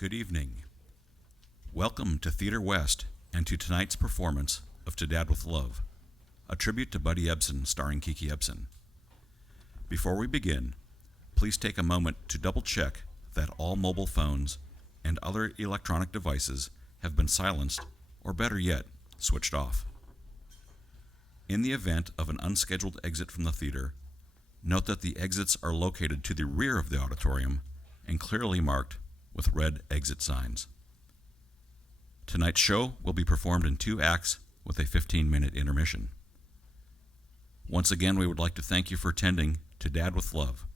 Good evening. Welcome to Theater West and to tonight's performance of To Dad with Love, a tribute to Buddy Ebsen starring Kiki Ebsen. Before we begin, please take a moment to double check that all mobile phones and other electronic devices have been silenced, or better yet, switched off. In the event of an unscheduled exit from the theater, note that the exits are located to the rear of the auditorium and clearly marked with red exit signs. Tonight's show will be performed in 2 acts with a 15-minute intermission. Once again, we would like to thank you for attending To Dad with Love.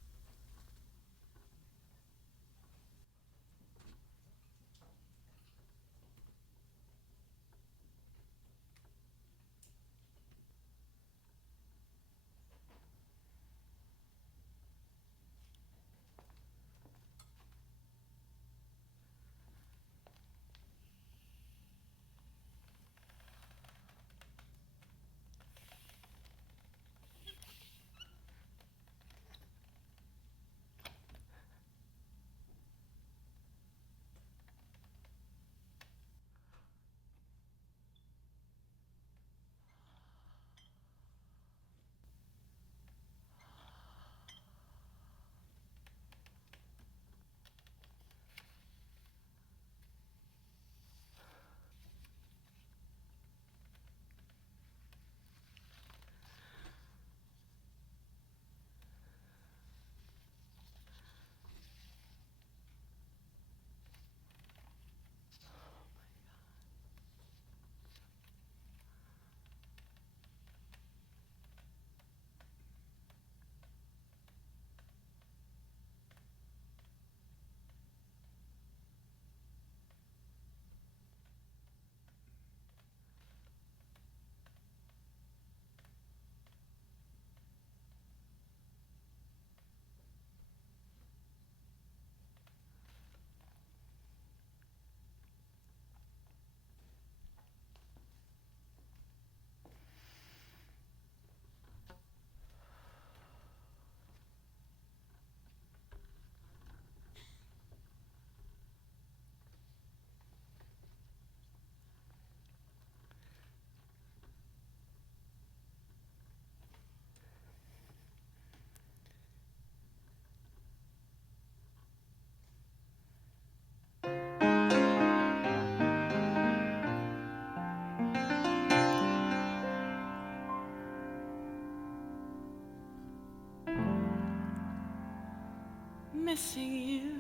Missing you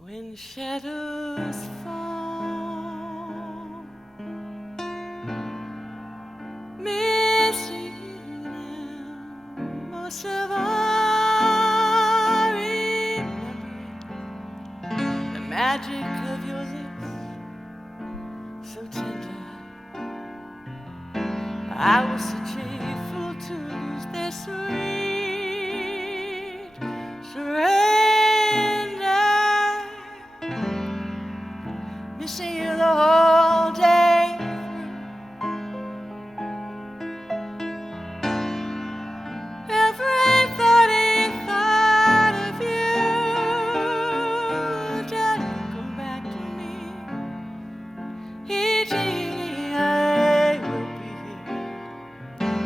when shadows fall, missing you now, most of all, remembering the magic of your lips, so tender. I was such a fool to lose their sweet surrender, missing you the whole day through. Every thought of you, darling, come back to me. Each evening I will be here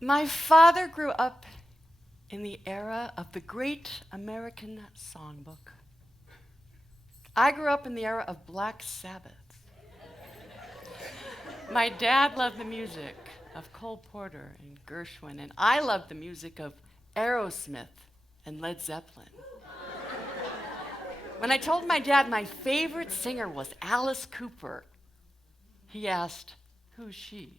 My father grew up in the era of the great American songbook. I grew up in the era of Black Sabbath. My dad loved the music of Cole Porter and Gershwin, and I loved the music of Aerosmith and Led Zeppelin. When I told my dad my favorite singer was Alice Cooper, he asked, "Who's she?"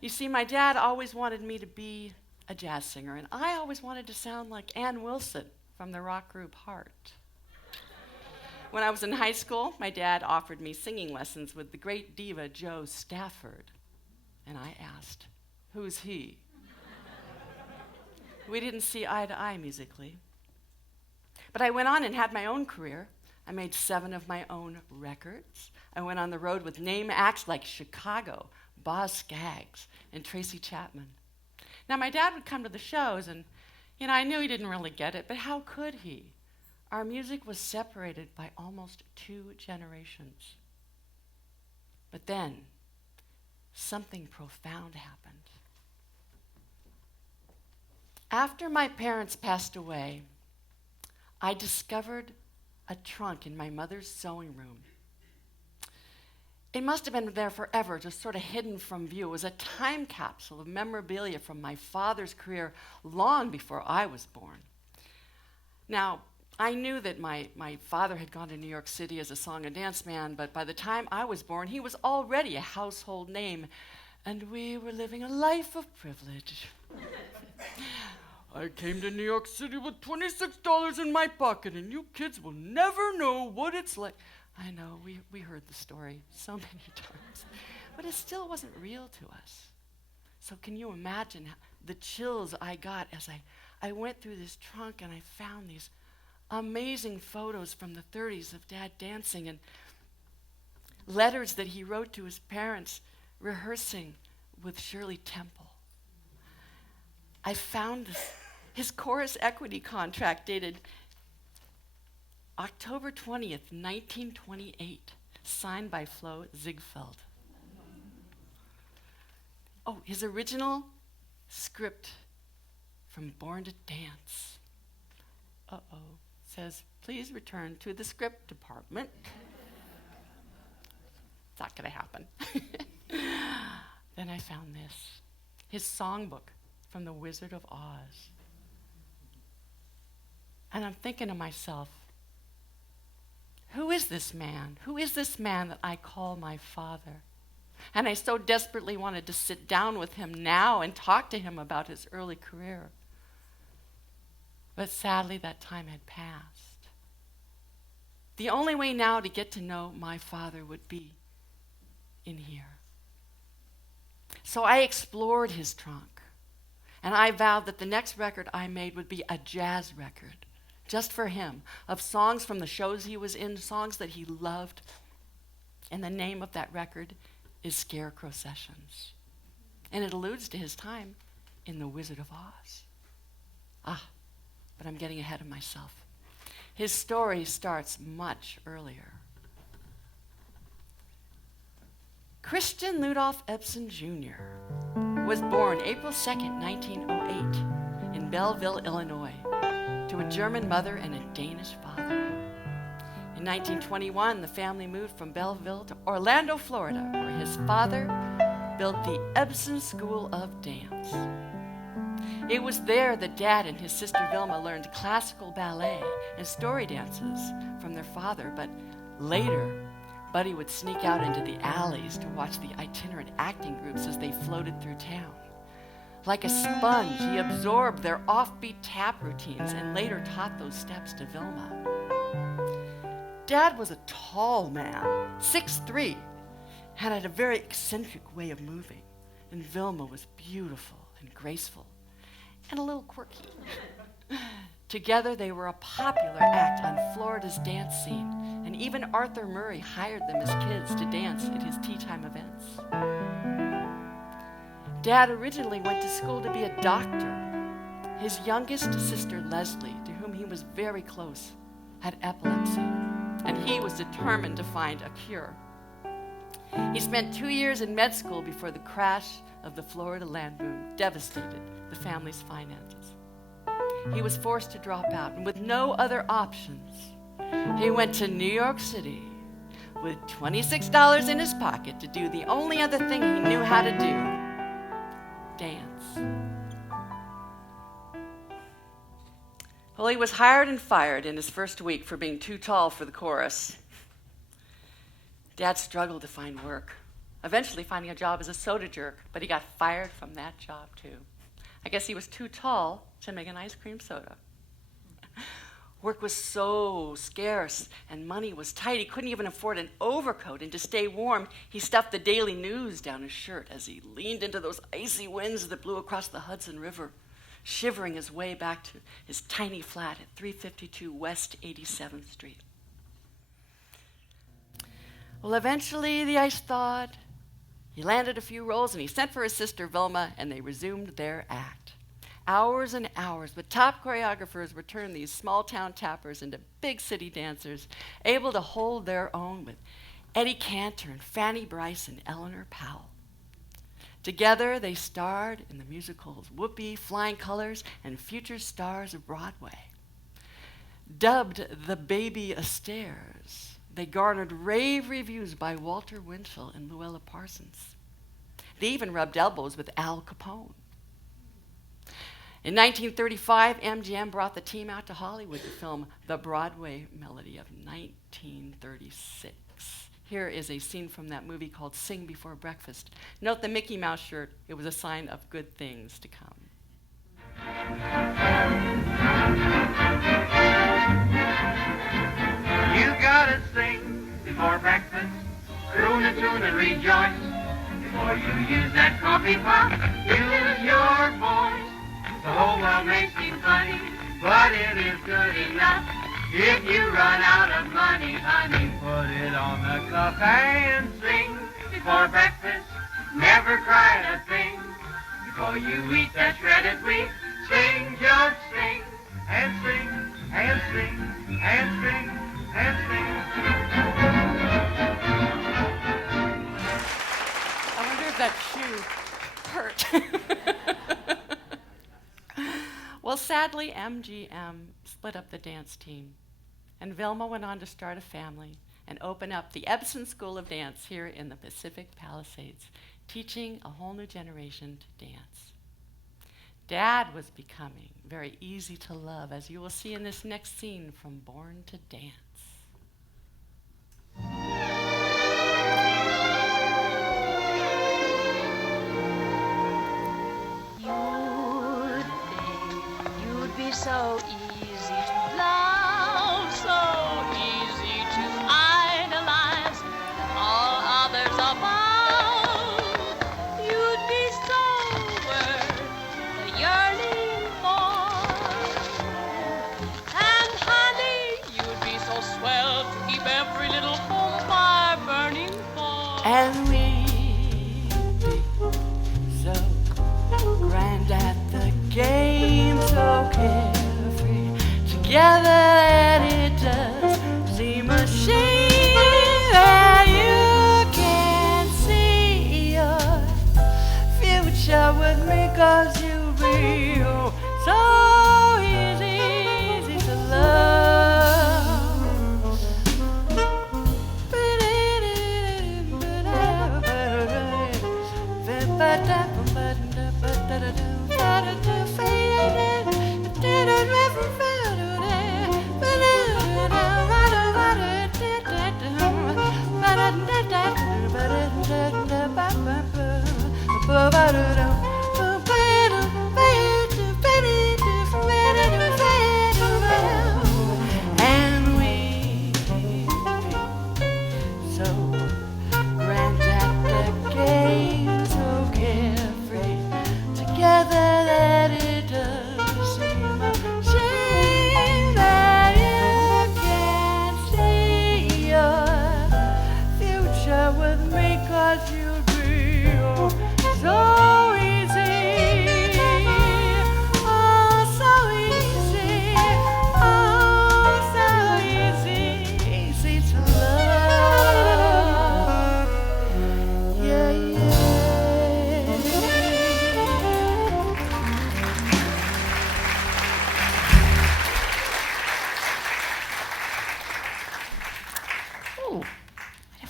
You see, my dad always wanted me to be a jazz singer, and I always wanted to sound like Ann Wilson from the rock group Heart. When I was in high school, my dad offered me singing lessons with the great diva Jo Stafford, and I asked, "Who's he?" We didn't see eye to eye musically. But I went on and had my own career. I made 7 of my own records. I went on the road with name acts like Chicago, Boz Scaggs, and Tracy Chapman. Now, my dad would come to the shows, and, I knew he didn't really get it, but how could he? Our music was separated by almost 2 generations. But then, something profound happened. After my parents passed away, I discovered a trunk in my mother's sewing room. It must have been there forever, just sort of hidden from view. It was a time capsule of memorabilia from my father's career long before I was born. Now, I knew that my father had gone to New York City as a song and dance man, but by the time I was born, he was already a household name, and we were living a life of privilege. I came to New York City with $26 in my pocket, and you kids will never know what it's like. I know, we heard the story so many times, but it still wasn't real to us. So can you imagine the chills I got as I went through this trunk and I found these amazing photos from the 30s of Dad dancing and letters that he wrote to his parents rehearsing with Shirley Temple. I found his chorus equity contract dated October 20th, 1928, signed by Flo Ziegfeld. Oh, his original script from Born to Dance. Says, "Please return to the script department." It's not gonna happen. Then I found this, his songbook from The Wizard of Oz. And I'm thinking to myself, who is this man? Who is this man that I call my father? And I so desperately wanted to sit down with him now and talk to him about his early career. But sadly, that time had passed. The only way now to get to know my father would be in here. So I explored his trunk, and I vowed that the next record I made would be a jazz record, just for him, of songs from the shows he was in, songs that he loved. And the name of that record is Scarecrow Sessions. And it alludes to his time in The Wizard of Oz. But I'm getting ahead of myself. His story starts much earlier. Christian Ludolf Ebsen Jr. was born April 2nd, 1908, in Belleville, Illinois, to a German mother and a Danish father. In 1921, the family moved from Belleville to Orlando, Florida, where his father built the Ebsen School of Dance. It was there that Dad and his sister Vilma learned classical ballet and story dances from their father, but later, Buddy would sneak out into the alleys to watch the itinerant acting groups as they floated through town. Like a sponge, he absorbed their offbeat tap routines and later taught those steps to Vilma. Dad was a tall man, 6'3", and had a very eccentric way of moving, and Vilma was beautiful and graceful and a little quirky. Together, they were a popular act on Florida's dance scene, and even Arthur Murray hired them as kids to dance at his tea time events. Dad originally went to school to be a doctor. His youngest sister, Leslie, to whom he was very close, had epilepsy, and he was determined to find a cure. He spent 2 years in med school before the crash of the Florida land boom devastated the family's finances. He was forced to drop out, and with no other options, he went to New York City with $26 in his pocket to do the only other thing he knew how to do: dance. Well, he was hired and fired in his first week for being too tall for the chorus. Dad struggled to find work, eventually finding a job as a soda jerk, but he got fired from that job too. I guess he was too tall to make an ice cream soda. Work was so scarce and money was tight, he couldn't even afford an overcoat, and to stay warm, he stuffed the Daily News down his shirt as he leaned into those icy winds that blew across the Hudson River, shivering his way back to his tiny flat at 352 West 87th Street. Well, eventually the ice thawed. He landed a few rolls and he sent for his sister Vilma, and they resumed their act. Hours and hours, but top choreographers would turn these small town tappers into big city dancers, able to hold their own with Eddie Cantor and Fanny Brice and Eleanor Powell. Together, they starred in the musicals Whoopee, Flying Colors, and Future Stars of Broadway. Dubbed the Baby Astairs, they garnered rave reviews by Walter Winchell and Luella Parsons. They even rubbed elbows with Al Capone. In 1935, MGM brought the team out to Hollywood to film The Broadway Melody of 1936. Here is a scene from that movie called Sing Before Breakfast. Note the Mickey Mouse shirt. It was a sign of good things to come. You gotta sing before breakfast, croon a tune and rejoice. Before you use that coffee pot, use your voice. The whole world may seem funny, but it is good enough. If you run out of money, honey, put it on the cuff and sing before breakfast. Never cry a thing before you eat that shredded wheat. Sing, just sing, and sing, and sing, and sing, and sing. I wonder if that shoe hurt. Well, sadly, MGM split up the dance team, and Vilma went on to start a family and open up the Ebsen School of Dance here in the Pacific Palisades, teaching a whole new generation to dance. Dad was becoming very easy to love, as you will see in this next scene from Born to Dance. So easy to love, so easy to idolize all others about. You'd be so worth the yearning for. And honey, you'd be so swell to keep every little home fire burning for. And we'd be so grand at the game, so carefree together that it does seem a shame that you can't see your future with me, 'cause you be so easy to love. And we so grand at the game, so carefree together that it does seem a shame that you can't see your future with me, 'cause you'll be so easy, oh so easy, oh so easy to love.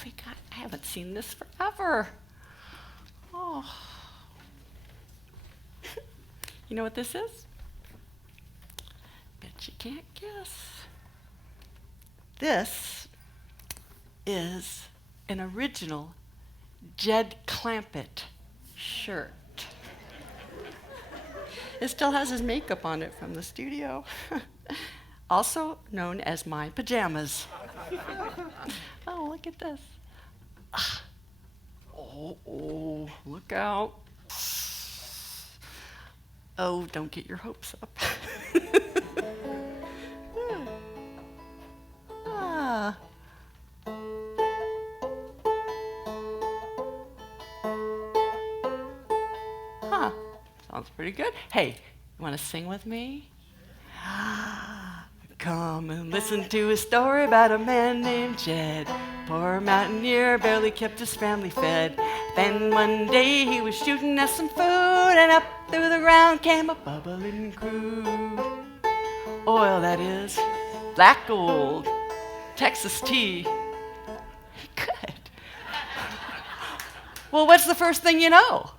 I haven't seen this forever. Oh. You know what this is? Bet you can't guess. This is an original Jed Clampett shirt. It still has his makeup on it from the studio. Also known as my pajamas. Oh, look at this. Oh, look out. Oh, don't get your hopes up. Ah. Huh, sounds pretty good. Hey, you want to sing with me? Come and listen to a story about a man named Jed. Poor mountaineer, barely kept his family fed. Then one day he was shooting at some food, and up through the ground came a bubbling crude. Oil, that is. Black gold. Texas tea. Good. Well, what's the first thing you know?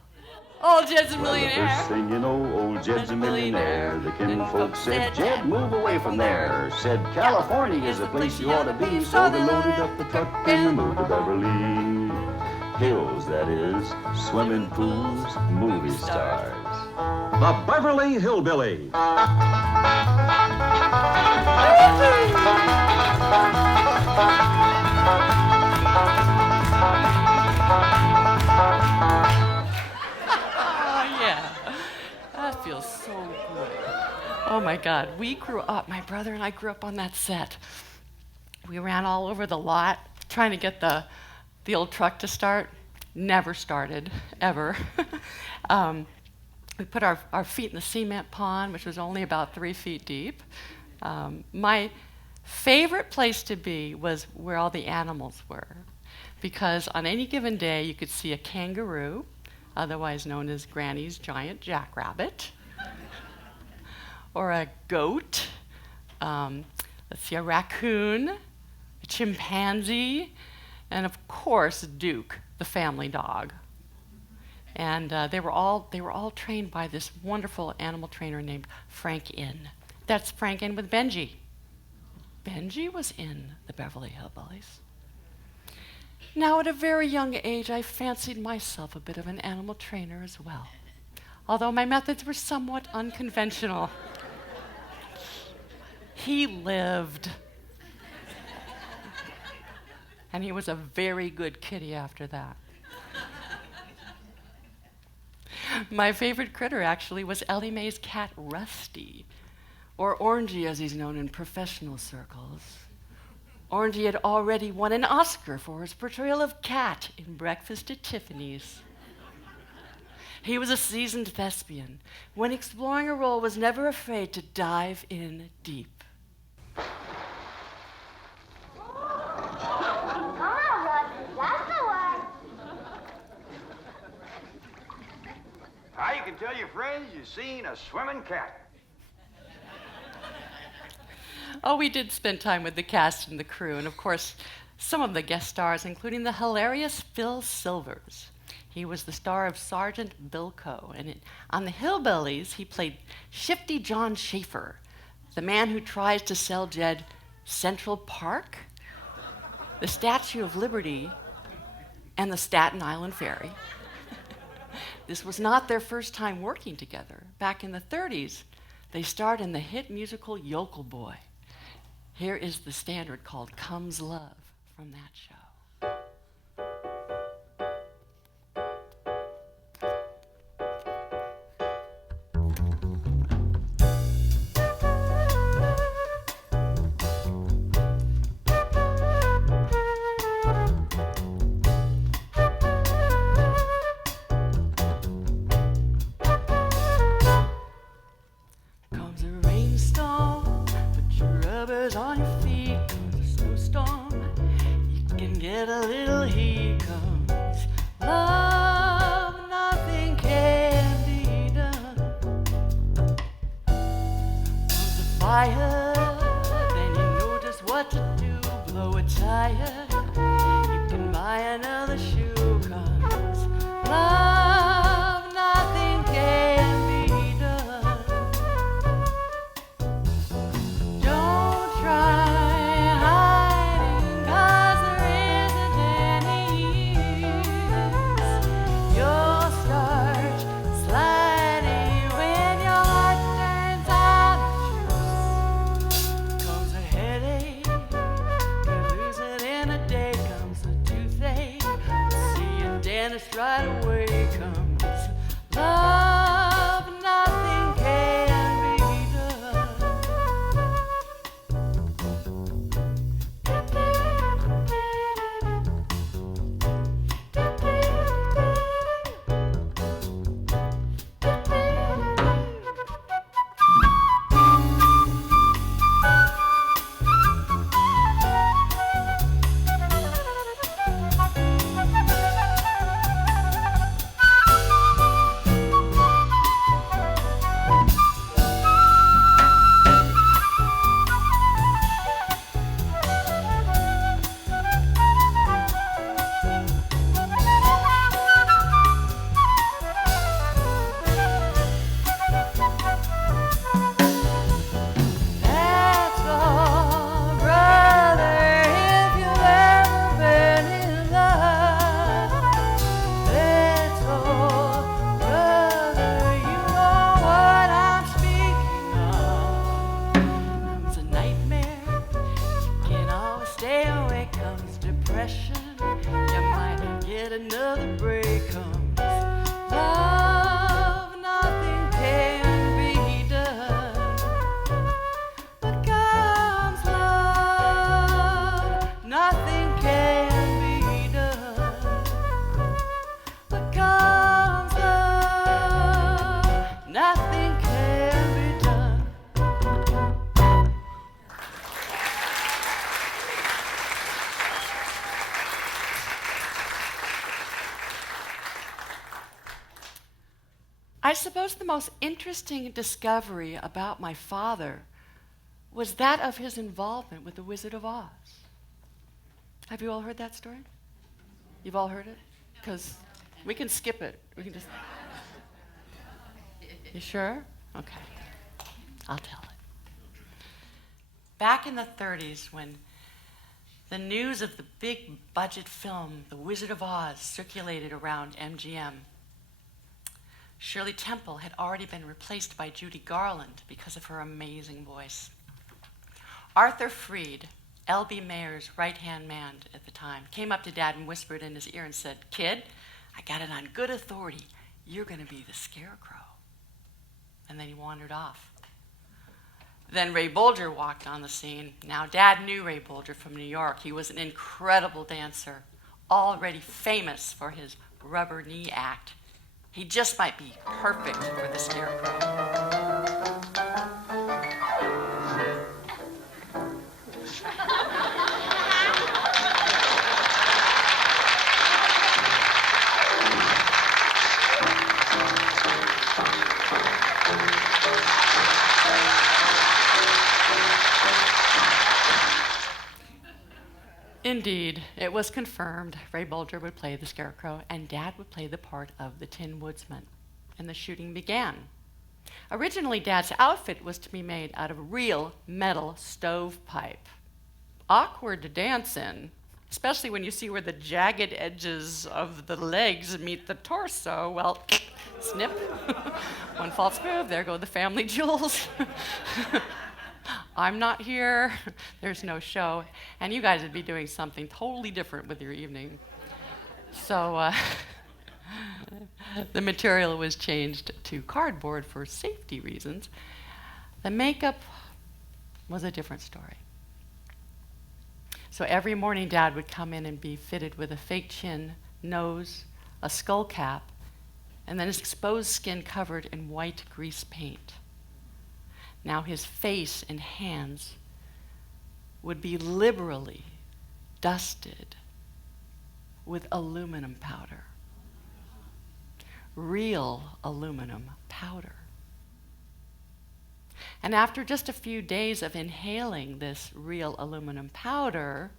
Old Jed's a millionaire. First thing you know, old Jed's a millionaire. The kinfolk said, Jed, move away from there. Said, California is the place you ought to be. So they loaded up the truck and they moved to Beverly Hills, that is, swimming pools, movie stars. The Beverly Hillbillies. That feels so good. Oh my God, my brother and I grew up on that set. We ran all over the lot trying to get the old truck to start. Never started, ever. We put our feet in the cement pond, which was only about 3 feet deep. My favorite place to be was where all the animals were, because on any given day you could see a kangaroo, otherwise known as Granny's giant jackrabbit, or a goat, let's see, a raccoon, a chimpanzee, and of course Duke, the family dog. And they were all trained by this wonderful animal trainer named Frank Inn. That's Frank Inn with Benji. Benji was in the Beverly Hillbillies. Now, at a very young age, I fancied myself a bit of an animal trainer as well, although my methods were somewhat unconventional. He lived. And he was a very good kitty after that. My favorite critter, actually, was Ellie Mae's cat, Rusty, or Orangey, as he's known in professional circles. Orangey had already won an Oscar for his portrayal of Cat in Breakfast at Tiffany's. He was a seasoned thespian. When exploring a role, was never afraid to dive in deep. How you can tell your friends you've seen a swimming cat. Oh, we did spend time with the cast and the crew, and of course, some of the guest stars, including the hilarious Phil Silvers. He was the star of Sergeant Bilko, and on the Hillbillies, he played Shifty John Schaefer, the man who tries to sell Jed Central Park, the Statue of Liberty, and the Staten Island Ferry. This was not their first time working together. Back in the 30s, they starred in the hit musical Yokel Boy. Here is the standard called Comes Love from that show. Comes a rainstorm, put your rubbers on your feet. Comes a snowstorm, you can get a little heat. Comes love, nothing can be done. Comes a fire, then you know just what to do. Blow a tire, you can buy Venice right away comes love, nothing can be done. I suppose the most interesting discovery about my father was that of his involvement with The Wizard of Oz. Have you all heard that story? You've all heard it? Because we can skip it. We can just... You sure? Okay. I'll tell it. Back in the 30s, when the news of the big budget film, The Wizard of Oz, circulated around MGM, Shirley Temple had already been replaced by Judy Garland because of her amazing voice. Arthur Freed, L.B. Mayer's right-hand man at the time, came up to Dad and whispered in his ear and said, "Kid, I got it on good authority. You're going to be the Scarecrow." And then he wandered off. Then Ray Bolger walked on the scene. Now, Dad knew Ray Bolger from New York. He was an incredible dancer, already famous for his rubber knee act. He just might be perfect for the Scarecrow. Indeed, it was confirmed Ray Bolger would play the Scarecrow and Dad would play the part of the Tin Woodsman, and the shooting began. Originally, Dad's outfit was to be made out of real metal stovepipe. Awkward to dance in, especially when you see where the jagged edges of the legs meet the torso. Well, snip. One false move, there go the family jewels. I'm not here, there's no show, and you guys would be doing something totally different with your evening. So the material was changed to cardboard for safety reasons. The makeup was a different story. So every morning Dad would come in and be fitted with a fake chin, nose, a skull cap, and then his exposed skin covered in white grease paint. Now his face and hands would be liberally dusted with aluminum powder. Real aluminum powder. And after just a few days of inhaling this real aluminum powder,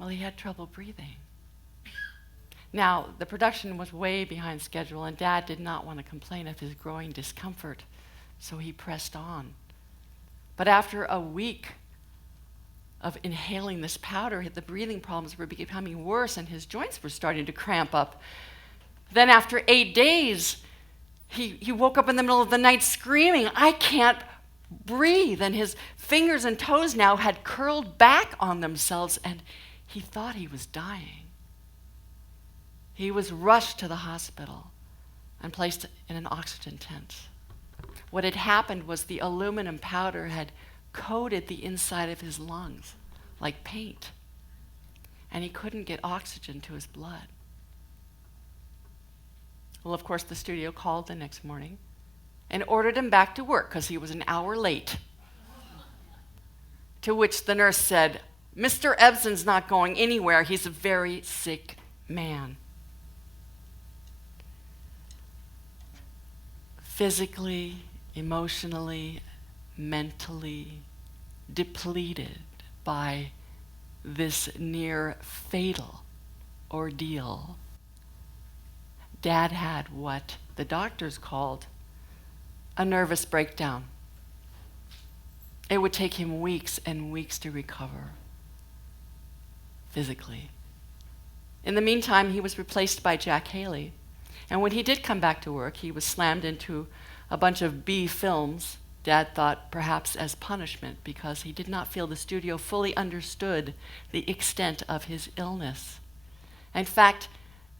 well, he had trouble breathing. Now, the production was way behind schedule, and Dad did not want to complain of his growing discomfort. So he pressed on. But after a week of inhaling this powder, the breathing problems were becoming worse and his joints were starting to cramp up. Then after 8 days, he woke up in the middle of the night screaming, "I can't breathe." And his fingers and toes now had curled back on themselves and he thought he was dying. He was rushed to the hospital and placed in an oxygen tent. What had happened was the aluminum powder had coated the inside of his lungs like paint, and he couldn't get oxygen to his blood. Well, of course, the studio called the next morning and ordered him back to work because he was an hour late. To which the nurse said, "Mr. Ebsen's not going anywhere. He's a very sick man." Physically, emotionally, mentally depleted by this near fatal ordeal, Dad had what the doctors called a nervous breakdown. It would take him weeks and weeks to recover physically. In the meantime, he was replaced by Jack Haley. And when he did come back to work, he was slammed into a bunch of B films, Dad thought perhaps as punishment, because he did not feel the studio fully understood the extent of his illness. In fact,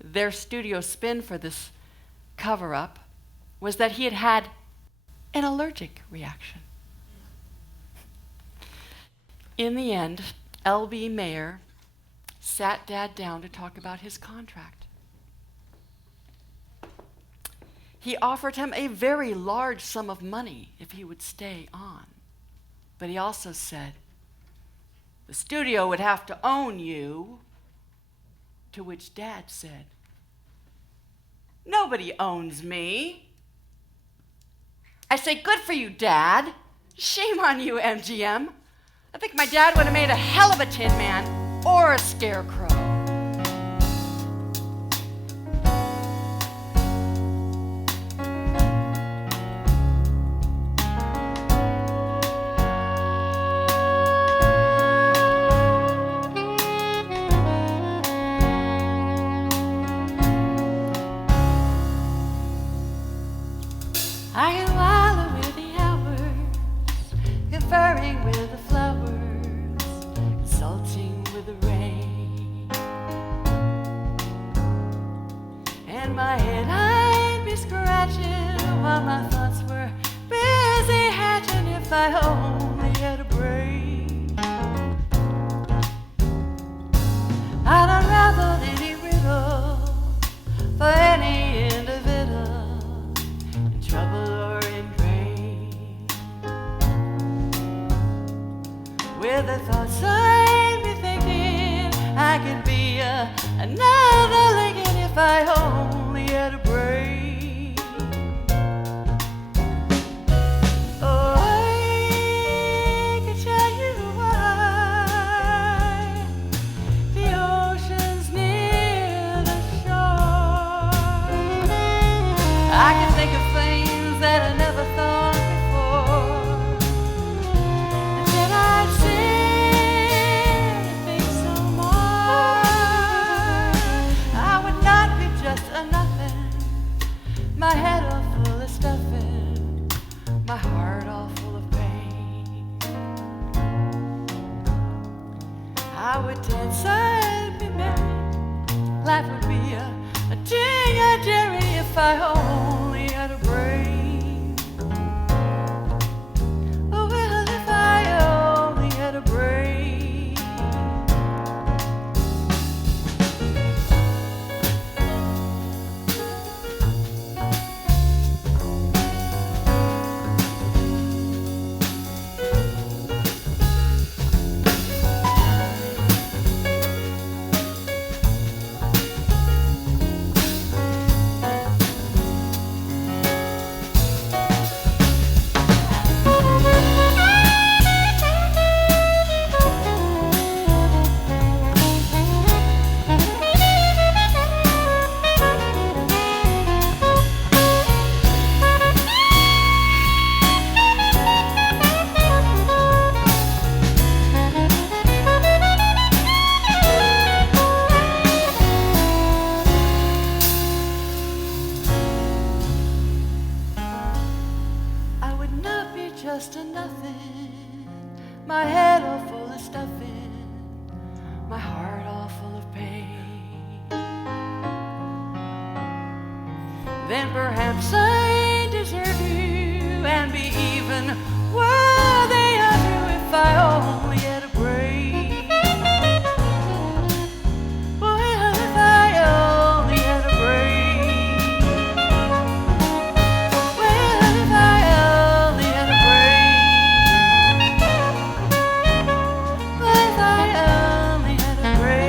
their studio spin for this cover-up was that he had had an allergic reaction. In the end, L.B. Mayer sat Dad down to talk about his contract. He offered him a very large sum of money if he would stay on. But he also said, "The studio would have to own you." To which Dad said, "Nobody owns me." I say, "Good for you, Dad. Shame on you, MGM. I think my dad would have made a hell of a Tin Man or a Scarecrow." I can wallow with the hours, conferring with the flowers, consulting with the rain. In my head I'd be scratching while my thoughts were busy hatching if I only had a brain. I'd unravel any riddle for any individual in trouble or in pain. With the thoughts I'd be thinking I could be another Lincoln if I only had a brain. Oh, I could tell you why the ocean's near the shore. I can think of things that I never thought before. And then I'd say things some more. then perhaps I deserve you and be even worthy of you if I only had a brain. Well, if I only had a brain. Well, if I only had a brain. Well, if I only had a brain.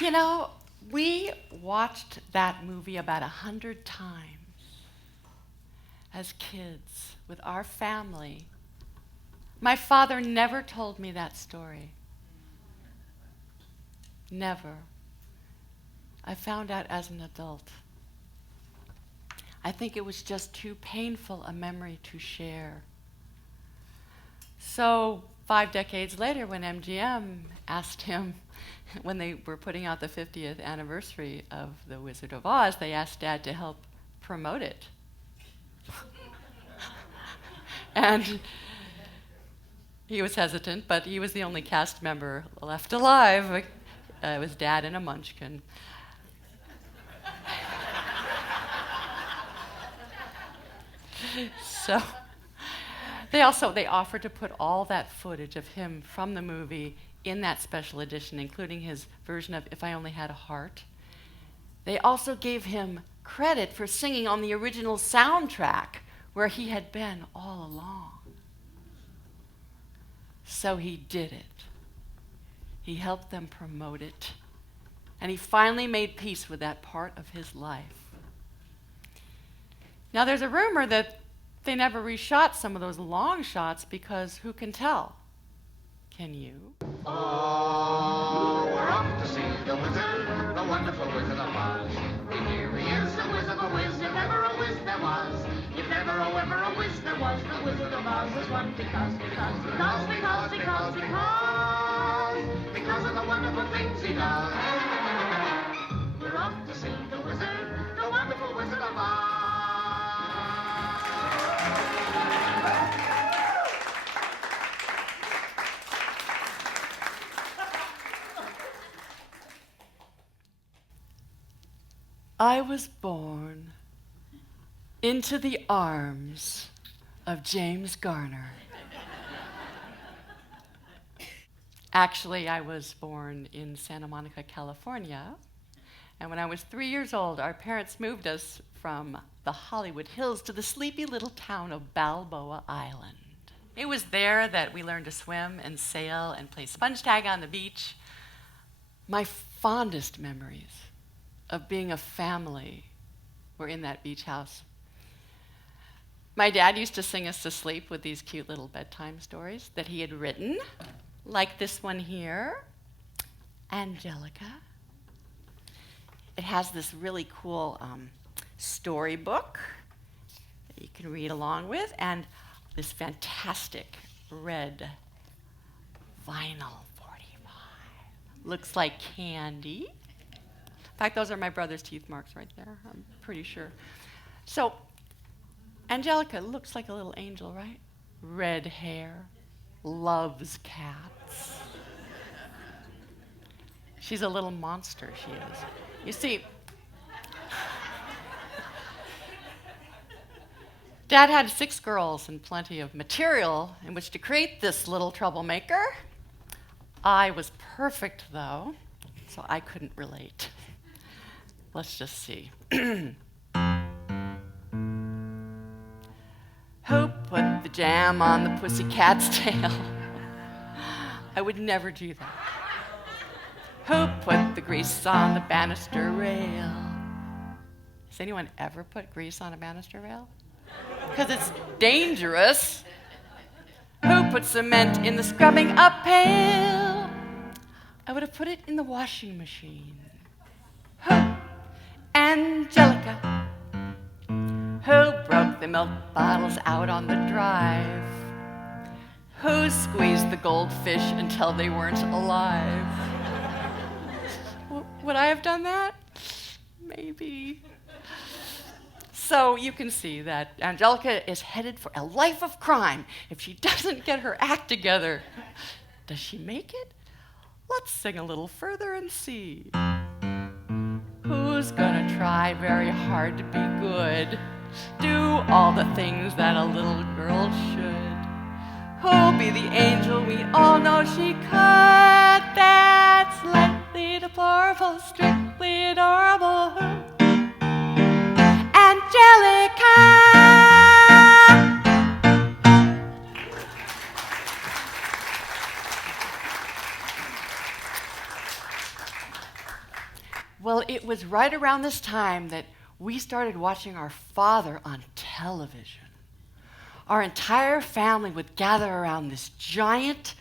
You know, we watched that movie about 100 times as kids with our family. My father never told me that story. Never. I found out as an adult. I think it was just too painful a memory to share. So 5 decades later, when MGM asked him, when they were putting out the 50th anniversary of The Wizard of Oz, they asked Dad to help promote it. And he was hesitant, but he was the only cast member left alive. It was Dad and a munchkin. So they offered to put all that footage of him from the movie in that special edition, including his version of If I Only Had a Heart. They also gave him credit for singing on the original soundtrack where he had been all along. So he did it. He helped them promote it. And he finally made peace with that part of his life. Now there's a rumor that they never reshot some of those long shots because who can tell? Can you? Oh, we're off to see the wizard, the wonderful Wizard of Oz. And here he is, the Wizard of Wiz, if ever a whiz there was. If ever a whiz there was, the Wizard of Oz is one because of the wonderful things he does. We're off to see the wizard, the wonderful Wizard of Oz. I was born into the arms of James Garner. Actually, I was born in Santa Monica, California. And when I was 3 years old, our parents moved us from the Hollywood Hills to the sleepy little town of Balboa Island. It was there that we learned to swim and sail and play sponge tag on the beach. My fondest memories of being a family were in that beach house. My dad used to sing us to sleep with these cute little bedtime stories that he had written, like this one here, Angelica. It has this really cool storybook that you can read along with, and this fantastic red vinyl 45. Looks like candy. In fact, those are my brother's teeth marks right there, I'm pretty sure. So, Angelica looks like a little angel, right? Red hair, loves cats. She's a little monster, she is. You see, Dad had 6 girls and plenty of material in which to create this little troublemaker. I was perfect, though, so I couldn't relate. Let's just see. Who put the jam on the pussycat's tail? I would never do that. Who put the grease on the banister rail? Has anyone ever put grease on a banister rail? Because it's dangerous. Who put cement in the scrubbing up pail? I would have put it in the washing machine. Who? Angelica. Who broke the milk bottles out on the drive? Who squeezed the goldfish until they weren't alive? Would I have done that? Maybe. So you can see that Angelica is headed for a life of crime if she doesn't get her act together. Does she make it? Let's sing a little further and see. Who's gonna try very hard to be good? Do all the things that a little girl should. Who'll be the angel we all know she could? That's slightly deplorable, strictly adorable. Who? Angelica! Well, it was right around this time that we started watching our father on television. Our entire family would gather around this giant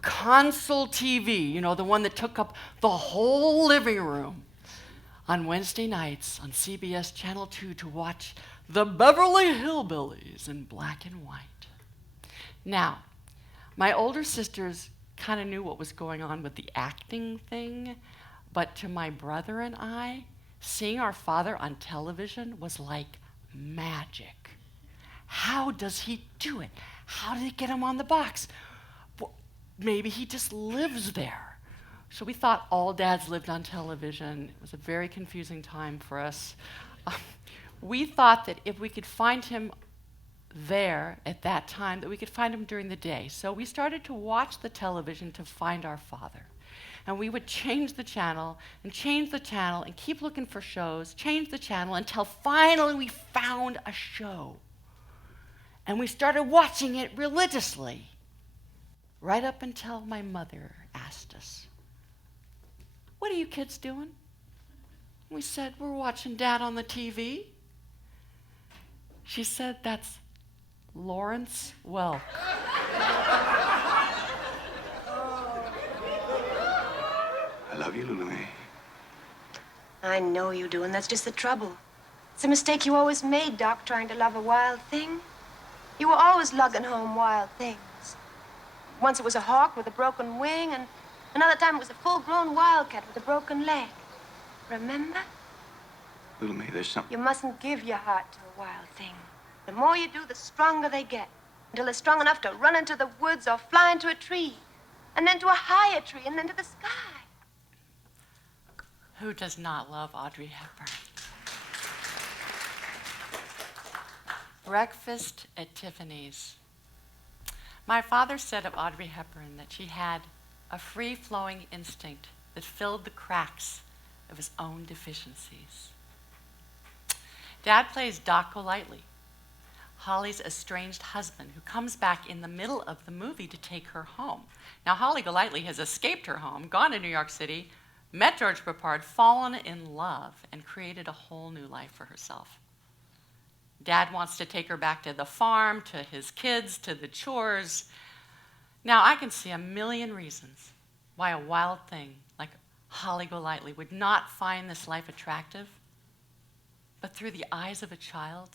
console TV, you know, the one that took up the whole living room, on Wednesday nights on CBS Channel 2 to watch the Beverly Hillbillies in black and white. Now, my older sisters kind of knew what was going on with the acting thing, but to my brother and I, seeing our father on television was like magic. How does he do it? How did he get him on the box? Well, maybe he just lives there. So we thought all dads lived on television. It was a very confusing time for us. We thought that if we could find him there at that time, that we could find him during the day. So we started to watch the television to find our father. And we would change the channel and keep looking for shows, change the channel until finally we found a show. And we started watching it religiously, right up until my mother asked us, "What are you kids doing?" We said, "We're watching Dad on the TV." She said, "That's Lawrence Welk." I love you, Lulu May. I know you do, and that's just the trouble. It's a mistake you always made, Doc, trying to love a wild thing. You were always lugging home wild things. Once it was a hawk with a broken wing, and another time it was a full-grown wildcat with a broken leg. Remember? Little May, there's something. You mustn't give your heart to a wild thing. The more you do, the stronger they get, until they're strong enough to run into the woods or fly into a tree, and then to a higher tree, and then to the sky. Who does not love Audrey Hepburn? Breakfast at Tiffany's. My father said of Audrey Hepburn that she had a free-flowing instinct that filled the cracks of his own deficiencies. Dad plays Doc Golightly, Holly's estranged husband, who comes back in the middle of the movie to take her home. Now, Holly Golightly has escaped her home, gone to New York City, met George Peppard, fallen in love, and created a whole new life for herself. Dad wants to take her back to the farm, to his kids, to the chores. Now, I can see a million reasons why a wild thing like Holly Golightly would not find this life attractive, but through the eyes of a child,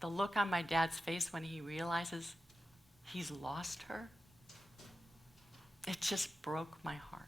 the look on my dad's face when he realizes he's lost her, it just broke my heart.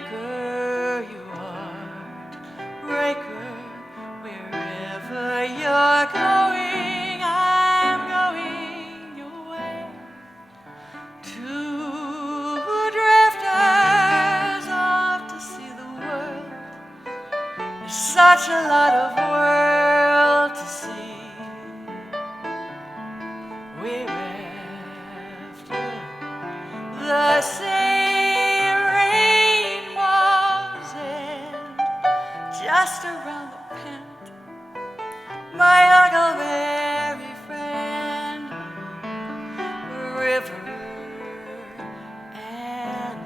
breaker, you heart breaker, wherever you're going, I'm going your way. Two drifters off to see the world. There's such a lot of world to see. We're after the same rainbows and just around the bend, my huckleberry friend, river and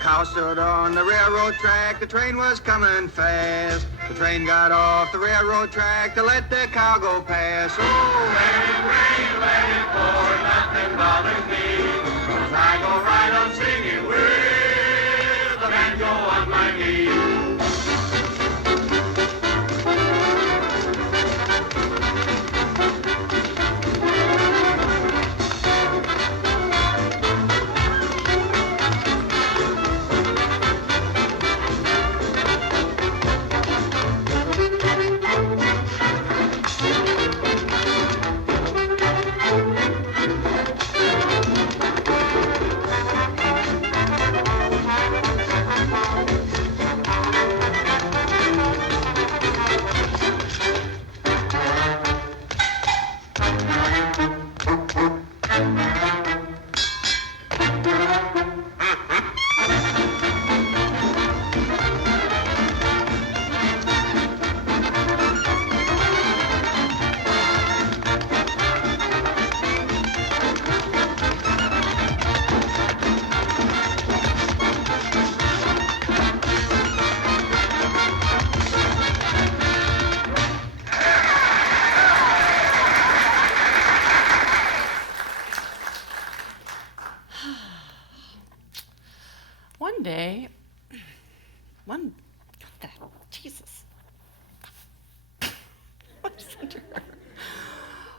cow stood on the railroad track, the train was coming fast. The train got off the railroad track to let the cow go past. Oh, let it rain, let it pour, nothing bothers me. 'Cause I go right on singing with the banjo on my knee.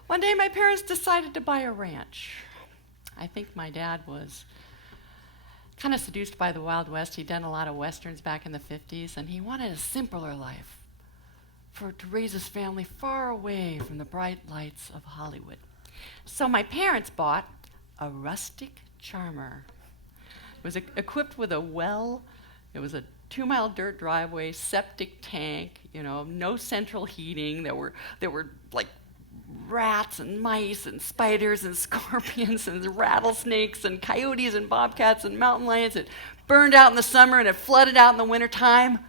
One day my parents decided to buy a ranch. I think my dad was kind of seduced by the Wild West. He'd done a lot of westerns back in the 50s, and he wanted a simpler life to raise his family far away from the bright lights of Hollywood. So my parents bought a rustic charmer. It was equipped with a well. It was a 2-mile dirt driveway, septic tank, no central heating. There were like rats and mice and spiders and scorpions and rattlesnakes and coyotes and bobcats and mountain lions. It burned out in the summer and it flooded out in the wintertime.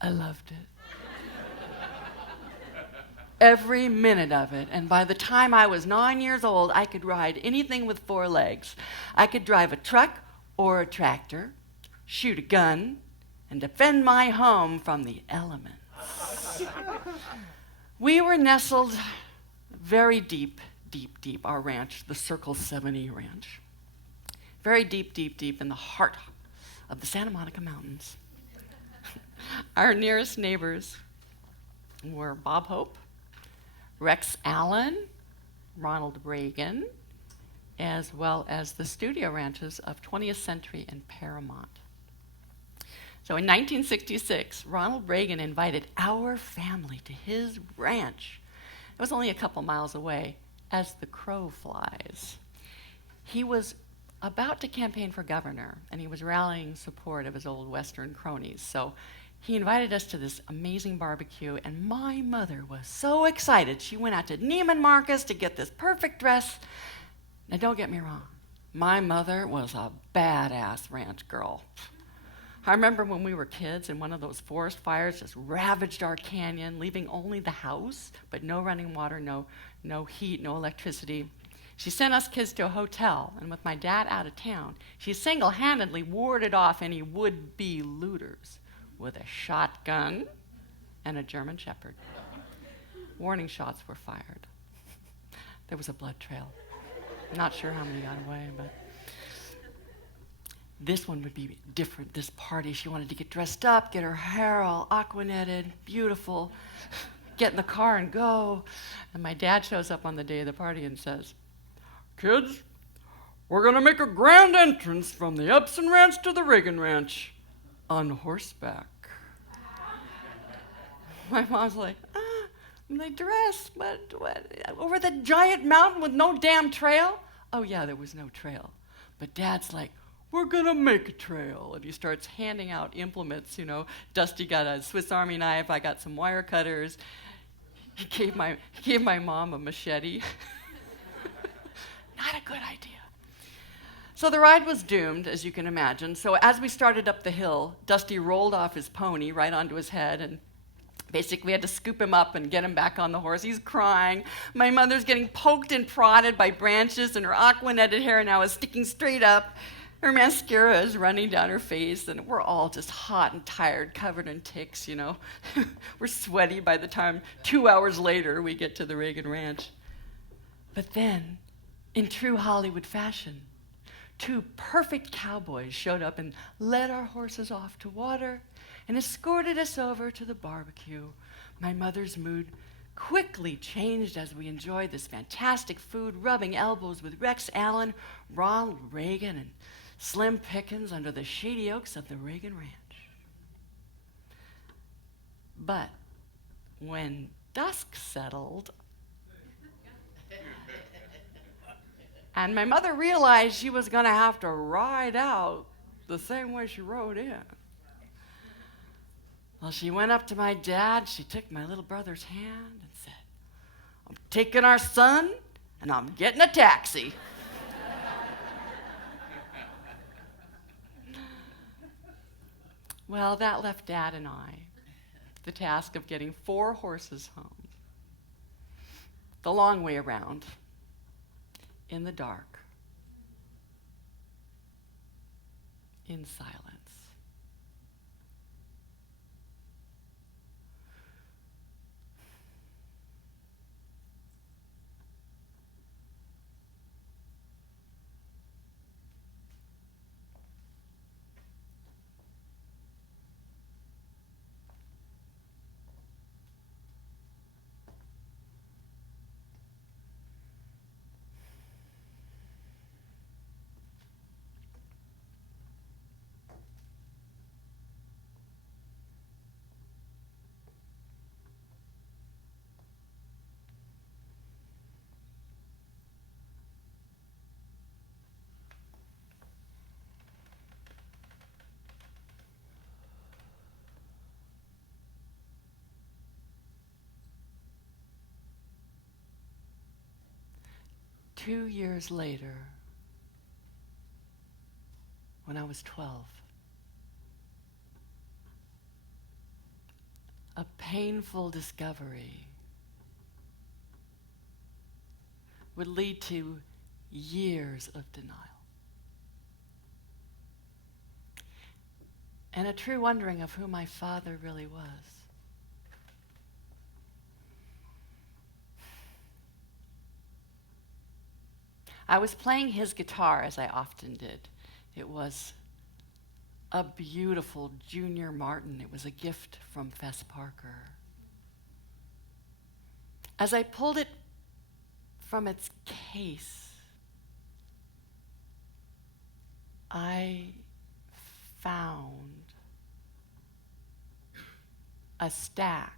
I loved it. Every minute of it. And by the time I was 9 years old, I could ride anything with 4 legs. I could drive a truck or a tractor, shoot a gun, and defend my home from the elements. We were nestled very deep, deep, deep, our ranch, the Circle 70 Ranch. Very deep, deep, deep in the heart of the Santa Monica Mountains. Our nearest neighbors were Bob Hope, Rex Allen, Ronald Reagan, as well as the studio ranches of 20th Century and Paramount. So in 1966, Ronald Reagan invited our family to his ranch. It was only a couple miles away, as the crow flies. He was about to campaign for governor, and he was rallying support of his old Western cronies. So he invited us to this amazing barbecue, and my mother was so excited. She went out to Neiman Marcus to get this perfect dress. Now, don't get me wrong. My mother was a badass ranch girl. I remember when we were kids and one of those forest fires just ravaged our canyon, leaving only the house, but no running water, no heat, no electricity. She sent us kids to a hotel, and with my dad out of town, she single-handedly warded off any would-be looters with a shotgun and a German Shepherd. Warning shots were fired. There was a blood trail. Not sure how many got away, but this one would be different, this party. She wanted to get dressed up, get her hair all aqua-netted, beautiful, get in the car and go. And my dad shows up on the day of the party and says, "Kids, we're going to make a grand entrance from the Ebsen Ranch to the Reagan Ranch on horseback." My mom's like, they dress, but what, over the giant mountain with no damn trail? Oh yeah, there was no trail. But Dad's like, "We're gonna make a trail." And he starts handing out implements, you know. Dusty got a Swiss Army knife, I got some wire cutters. He gave my mom a machete. Not a good idea. So the ride was doomed, as you can imagine. So as we started up the hill, Dusty rolled off his pony right onto his head, and basically we had to scoop him up and get him back on the horse. He's crying. My mother's getting poked and prodded by branches, and her aqua-netted hair now is sticking straight up. Her mascara is running down her face, and we're all just hot and tired, covered in ticks, you know. We're sweaty by the time 2 hours later we get to the Reagan Ranch. But then, in true Hollywood fashion, 2 perfect cowboys showed up and led our horses off to water and escorted us over to the barbecue. My mother's mood quickly changed as we enjoyed this fantastic food, rubbing elbows with Rex Allen, Ronald Reagan, and Slim Pickens under the shady oaks of the Reagan Ranch. But when dusk settled, and my mother realized she was going to have to ride out the same way she rode in, well, she went up to my dad, she took my little brother's hand and said, "I'm taking our son, and I'm getting a taxi." Well, that left Dad and I the task of getting 4 horses home, the long way around, in the dark, in silence. 2 years later, when I was 12, a painful discovery would lead to years of denial and a true wondering of who my father really was. I was playing his guitar, as I often did. It was a beautiful Junior Martin. It was a gift from Fess Parker. As I pulled it from its case, I found a stack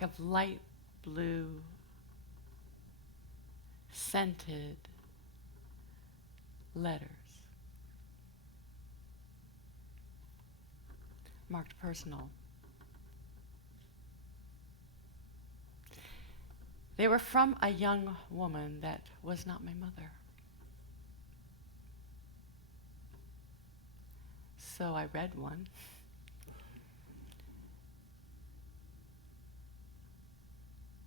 of light blue, scented letters, marked personal. They were from a young woman that was not my mother. So I read one.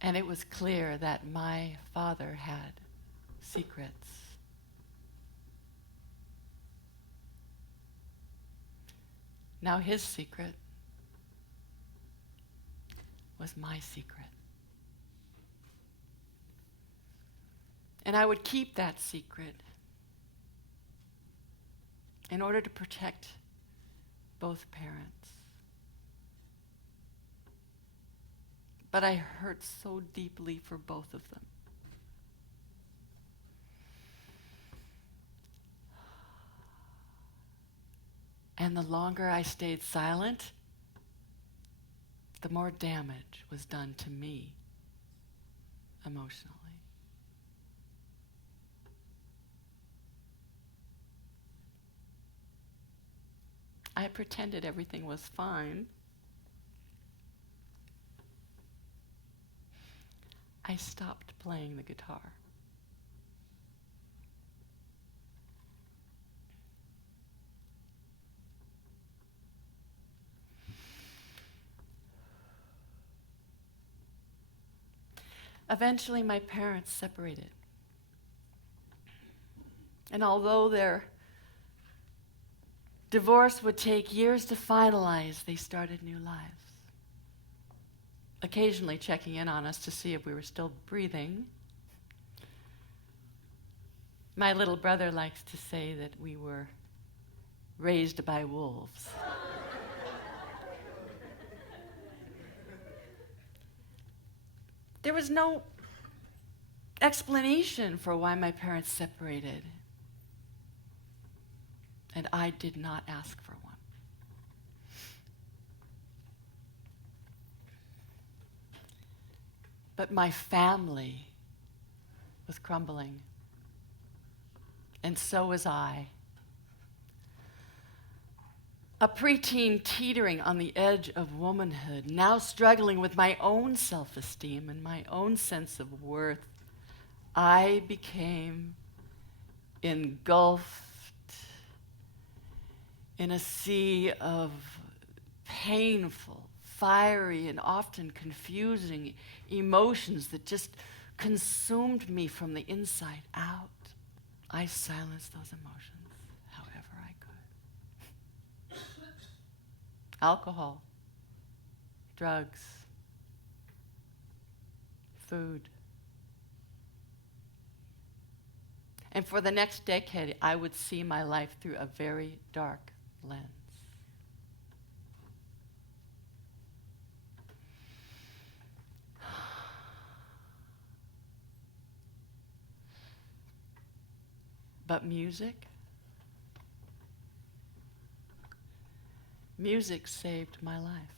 And it was clear that my father had secrets. Now his secret was my secret. And I would keep that secret in order to protect both parents. But I hurt so deeply for both of them. And the longer I stayed silent, the more damage was done to me emotionally. I pretended everything was fine. I stopped playing the guitar. Eventually, my parents separated. And although their divorce would take years to finalize, they started new lives, occasionally checking in on us to see if we were still breathing. My little brother likes to say that we were raised by wolves. There was no explanation for why my parents separated, and I did not ask for one. But my family was crumbling, and so was I. A preteen teetering on the edge of womanhood, now struggling with my own self-esteem and my own sense of worth, I became engulfed in a sea of painful, fiery, and often confusing emotions that just consumed me from the inside out. I silenced those emotions however I could. Alcohol, drugs, food. And for the next decade, I would see my life through a very dark lens. But music saved my life.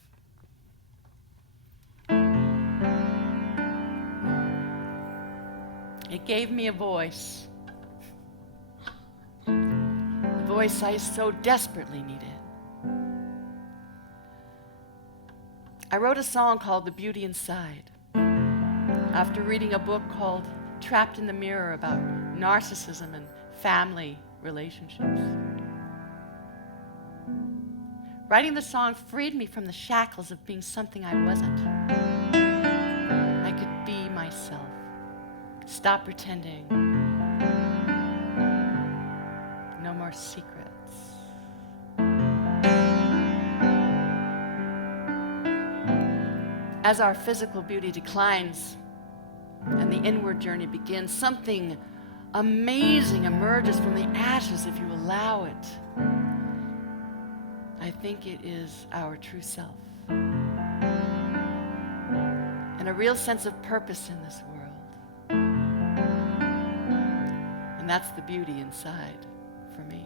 It gave me a voice. A voice I so desperately needed. I wrote a song called The Beauty Inside. after reading a book called Trapped in the Mirror about narcissism and family relationships. Writing the song freed me from the shackles of being something I wasn't. I could be myself, stop pretending. No more secrets. As our physical beauty declines and the inward journey begins, something amazing emerges from the ashes if you allow it. I think it is our true self. And a real sense of purpose in this world. And that's the beauty inside for me.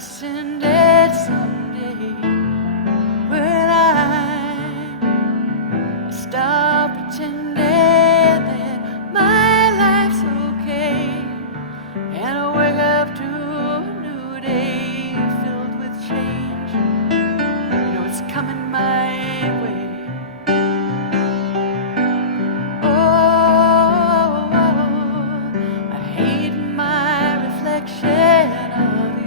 Send it someday when I stop pretending that my life's okay, and I wake up to a new day filled with change. You know it's coming my way. Oh, I hate my reflection of you.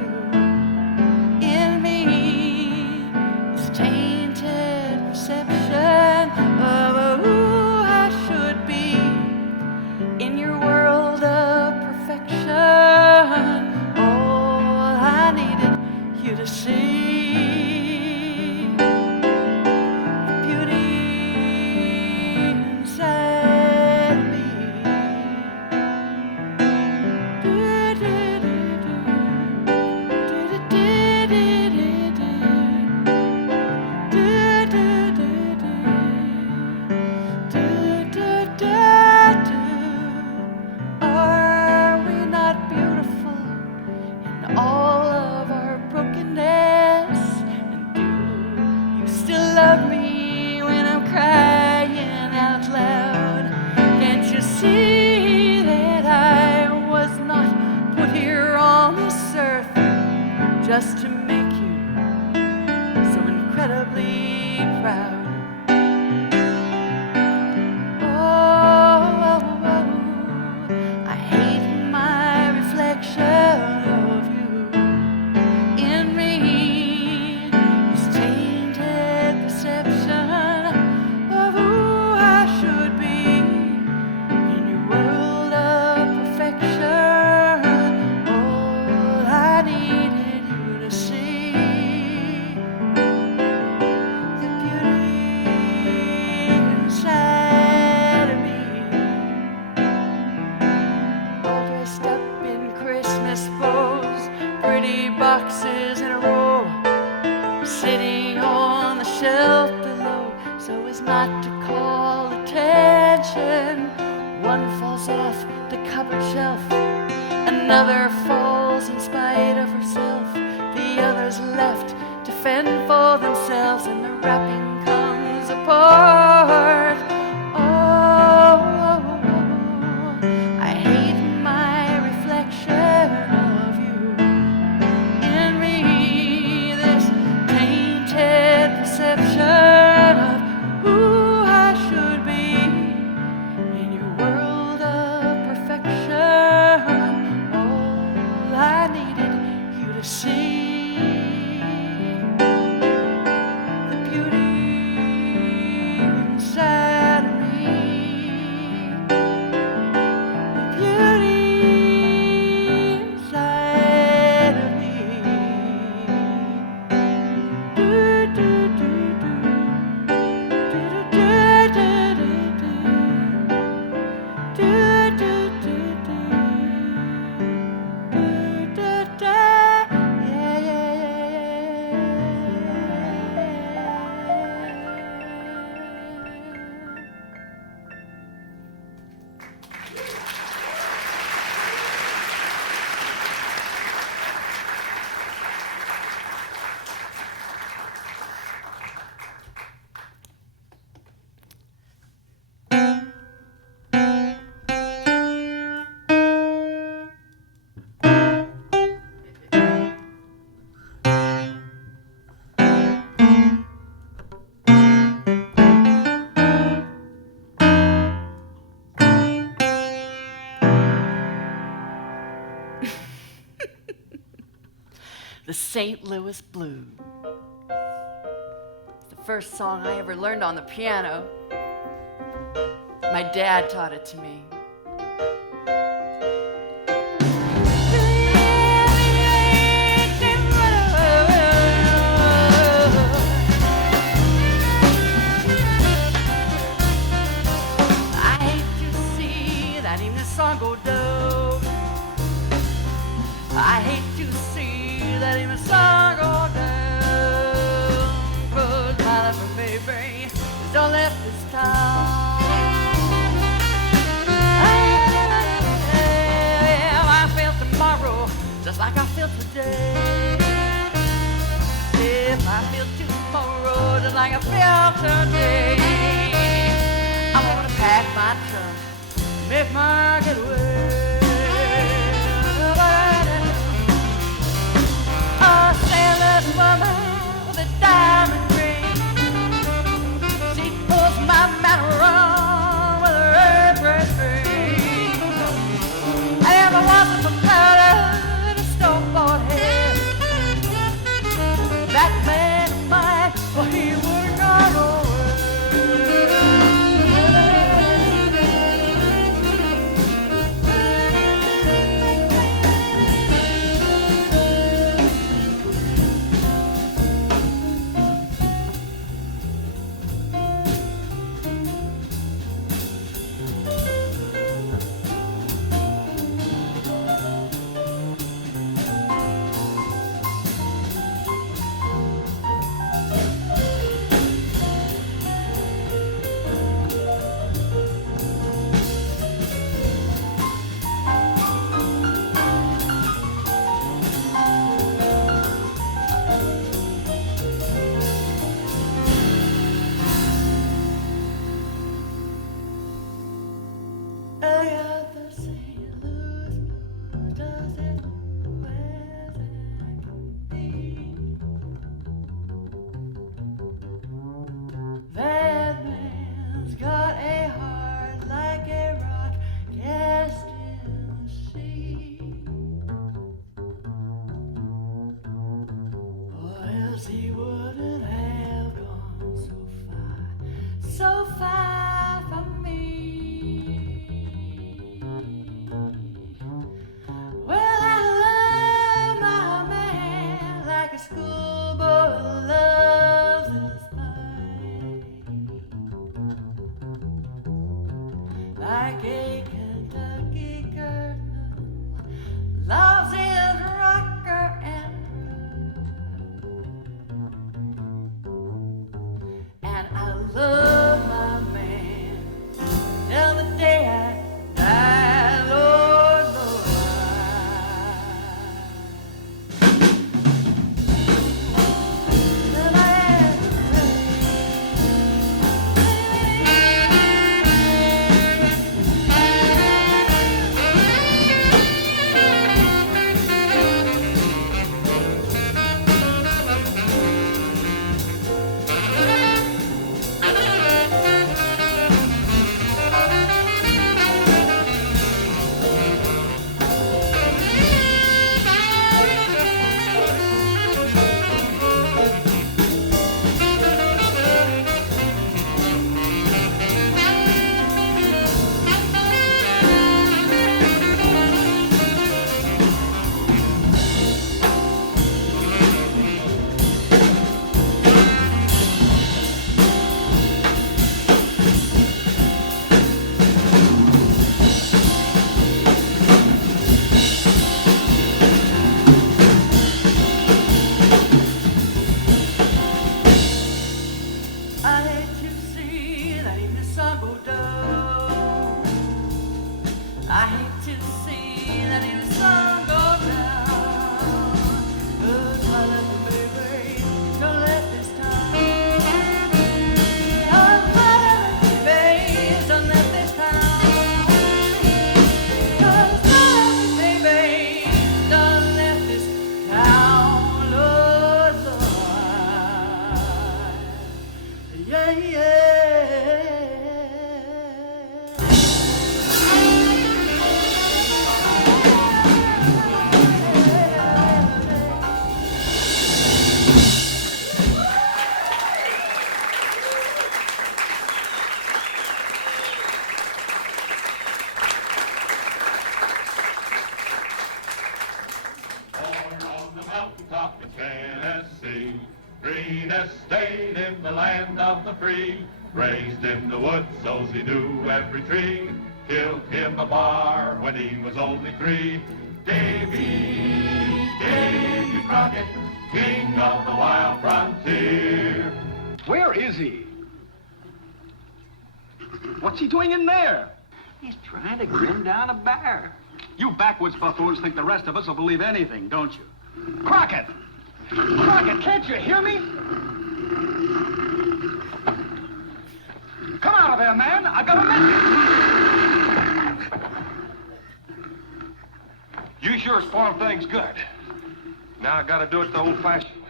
Of who I should be in your world of perfection. All I needed you to see the beauty inside me. Just to make you so incredibly proud. Oh, I hate my reflection of you in me. This tainted perception of who I should be in your world of perfection. All I needed to see the beauty inside of me. All dressed up in Christmas bows, pretty boxes in a row, sitting on the shelf below so as not to call attention. One falls off the cupboard shelf, another falls in spite of herself. The others left to fend for themselves, and the wrapping comes apart. Oh, I hate my reflection of you in me. This tainted perception of who I should be in your world of perfection. All I needed you to see. Yeah. the St. Louis Blues. It's the first song I ever learned on the piano. My dad taught it to me. Song go down. I hate to see that even song go down. 'Cause my little baby is done left this town. I feel tomorrow just like I feel today. If I feel tomorrow just like I feel today, I'm gonna pack my trunk, make my getaway. A sailor's woman with a diamond ring, she pulls my man around with her apron string. And I wasn't from powder in a stone-board head. That man of mine, well, he would've gone away. Green estate in the land of the free, raised in the woods so's he knew every tree. Killed him a bar when he was only 3. Davy Crockett, king of the wild frontier. Where is he? What's he doing in there? He's trying to grin down a bear. You backwoods buffoons think the rest of us will believe anything, don't you? Crockett! Crockett, can't you hear me? Come out of there, man. I've got a message. You sure spoiled things good. Now I gotta do it the old-fashioned way.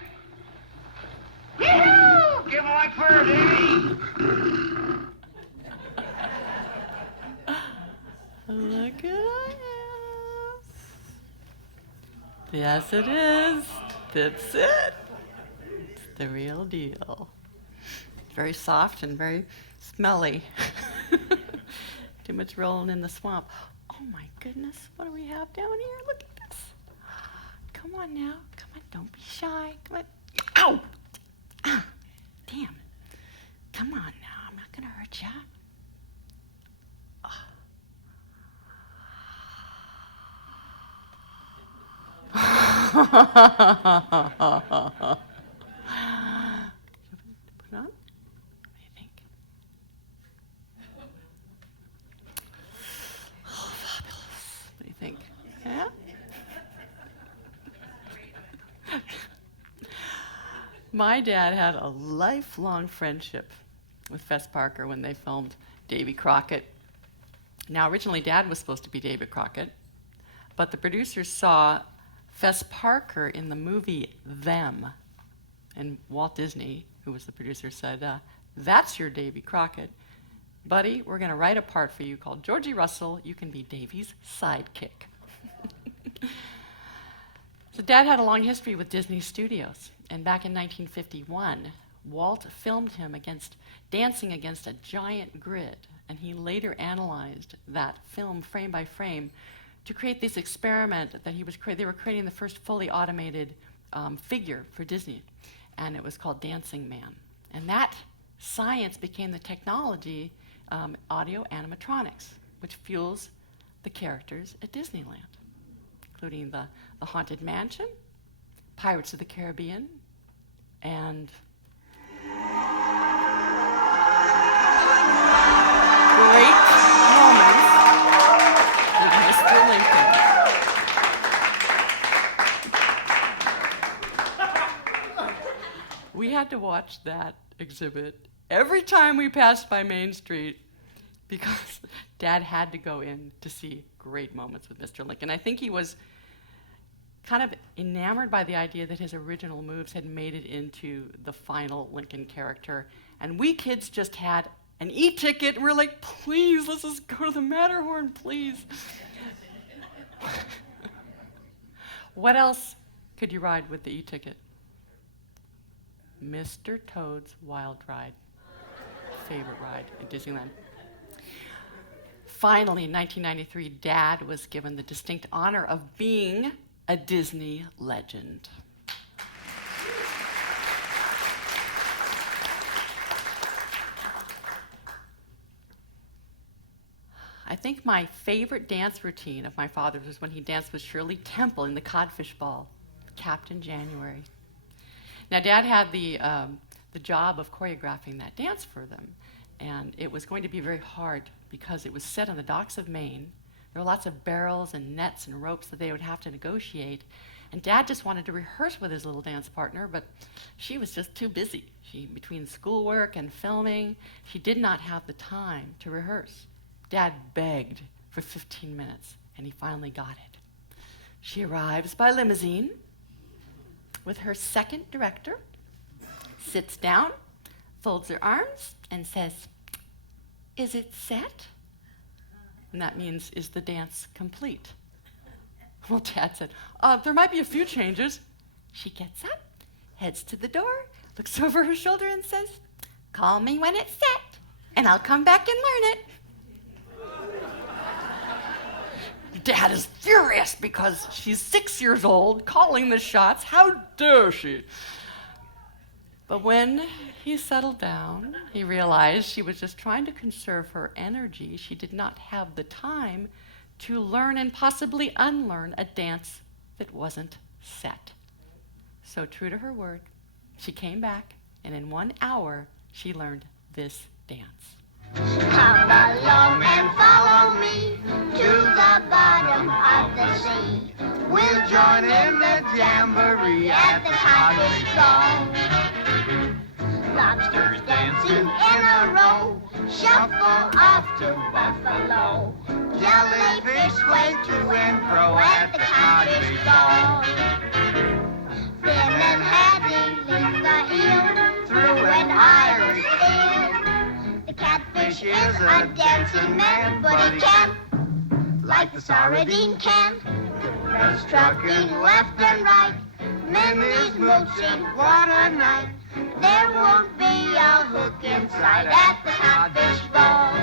Yee-hoo! Give him like fur, Davy! Look at us. Yes, it is. That's it. It's the real deal. Very soft and very smelly. Too much rolling in the swamp. Oh my goodness, what do we have down here? Look at this. Come on now. Come on, don't be shy. Come on. Ow! Ah, damn. Come on now, I'm not gonna hurt ya. Put it on? What do you think? Oh, fabulous. What do you think? Yeah? My dad had a lifelong friendship with Fess Parker when they filmed Davy Crockett. Now, originally, Dad was supposed to be David Crockett, but the producers saw Fess Parker in the movie Them. And Walt Disney, who was the producer, said, that's your Davy Crockett. Buddy, we're going to write a part for you called Georgie Russell. You can be Davy's sidekick. So Dad had a long history with Disney Studios. And back in 1951, Walt filmed him dancing against a giant grid. And he later analyzed that film frame by frame to create this experiment that they were creating the first fully automated figure for Disney, and it was called Dancing Man. And that science became the technology, audio animatronics, which fuels the characters at Disneyland, including the Haunted Mansion, Pirates of the Caribbean, and great moments with Mr. Lincoln. We had to watch that exhibit every time we passed by Main Street because Dad had to go in to see great moments with Mr. Lincoln. I think he was kind of enamored by the idea that his original moves had made it into the final Lincoln character. And we kids just had an e-ticket, and we're like, please, let's just go to the Matterhorn, please. What else could you ride with the e-ticket? Mr. Toad's Wild Ride. Favorite ride at Disneyland. Finally, in 1993, Dad was given the distinct honor of being a Disney legend. I think my favorite dance routine of my father's was when he danced with Shirley Temple in the Codfish Ball, Captain January. Now, Dad had the job of choreographing that dance for them, and it was going to be very hard because it was set on the docks of Maine. There were lots of barrels and nets and ropes that they would have to negotiate, and Dad just wanted to rehearse with his little dance partner, but she was just too busy. Between schoolwork and filming, she did not have the time to rehearse. Dad begged for 15 minutes, and he finally got it. She arrives by limousine with her second director, sits down, folds her arms, and says, "Is it set?" And that means, is the dance complete? Well, Dad said, there might be a few changes. She gets up, heads to the door, looks over her shoulder and says, "Call me when it's set, and I'll come back and learn it." Dad is furious because she's 6 years old, calling the shots. How dare she? But when he settled down, he realized she was just trying to conserve her energy. She did not have the time to learn and possibly unlearn a dance that wasn't set. So true to her word, she came back, and in 1 hour, she learned this dance. Come along and follow me to the bottom of the sea. We'll join in the jamboree at the cottage ball. Lobsters dancing in a row, shuffle off to Buffalo. Jellyfish sway to and fro at the cottage ball. Finn and Hattie lead the eel through an Irish field. The catfish is a dancing man, but he can't, like the sardine can. They're trucking left and right, Minnie's mooching, what a night. There won't be a hook in sight at the codfish ball.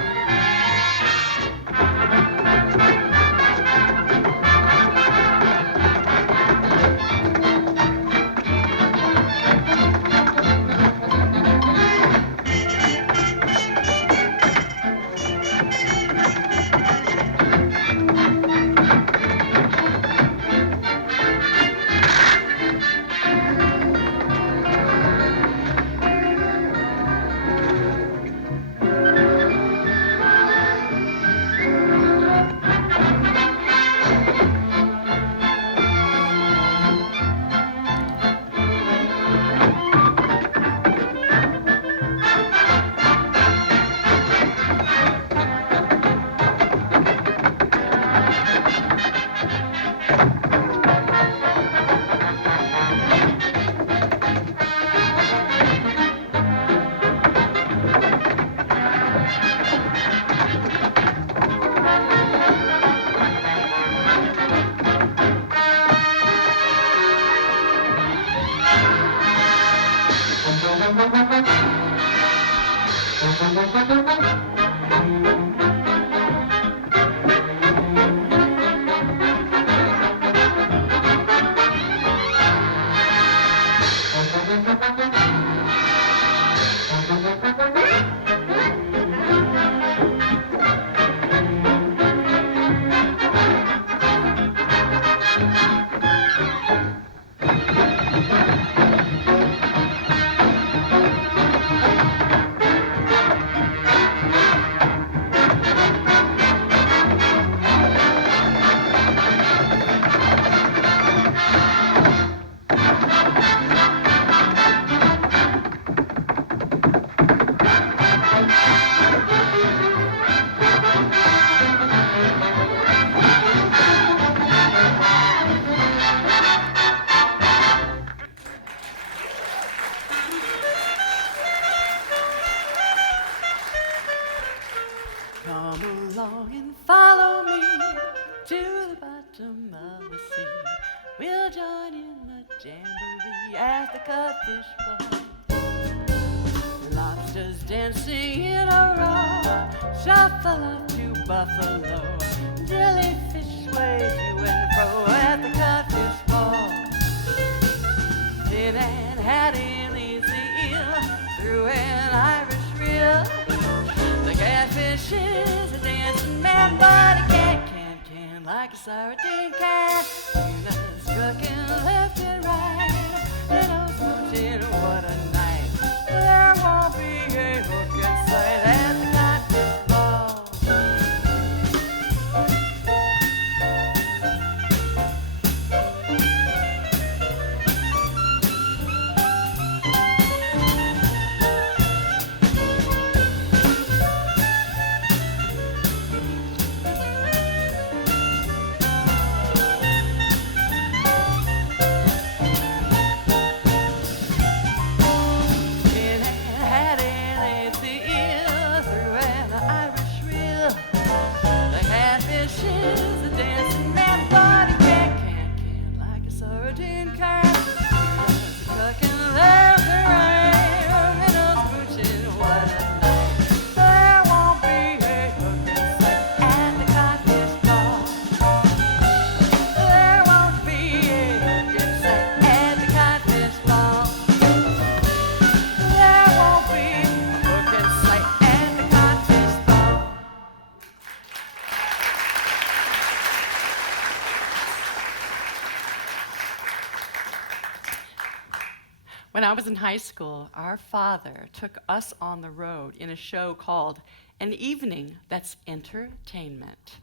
When I was in high school, our father took us on the road in a show called An Evening That's Entertainment.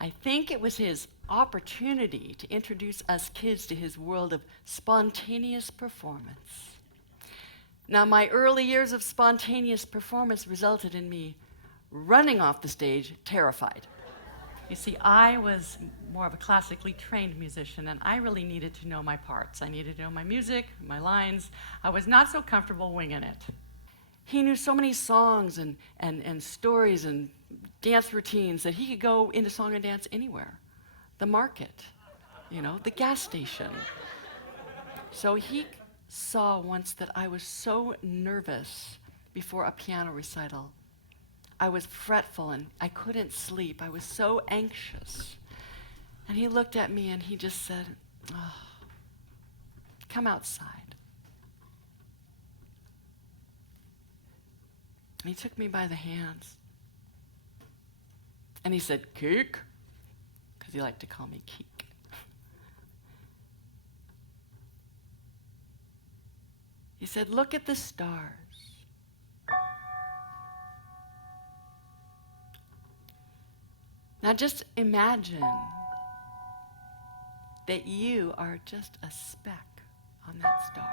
I think it was his opportunity to introduce us kids to his world of spontaneous performance. Now, my early years of spontaneous performance resulted in me running off the stage terrified. You see, I was more of a classically trained musician, and I really needed to know my parts. I needed to know my music, my lines. I was not so comfortable winging it. He knew so many songs and stories and dance routines that he could go into song and dance anywhere. The market, the gas station. So he saw once that I was so nervous before a piano recital. I was fretful and I couldn't sleep. I was so anxious. And he looked at me and he just said, "Oh, come outside." And he took me by the hands. And he said, "Kik," because he liked to call me Kik. He said, "Look at the stars. Now just imagine that you are just a speck on that star.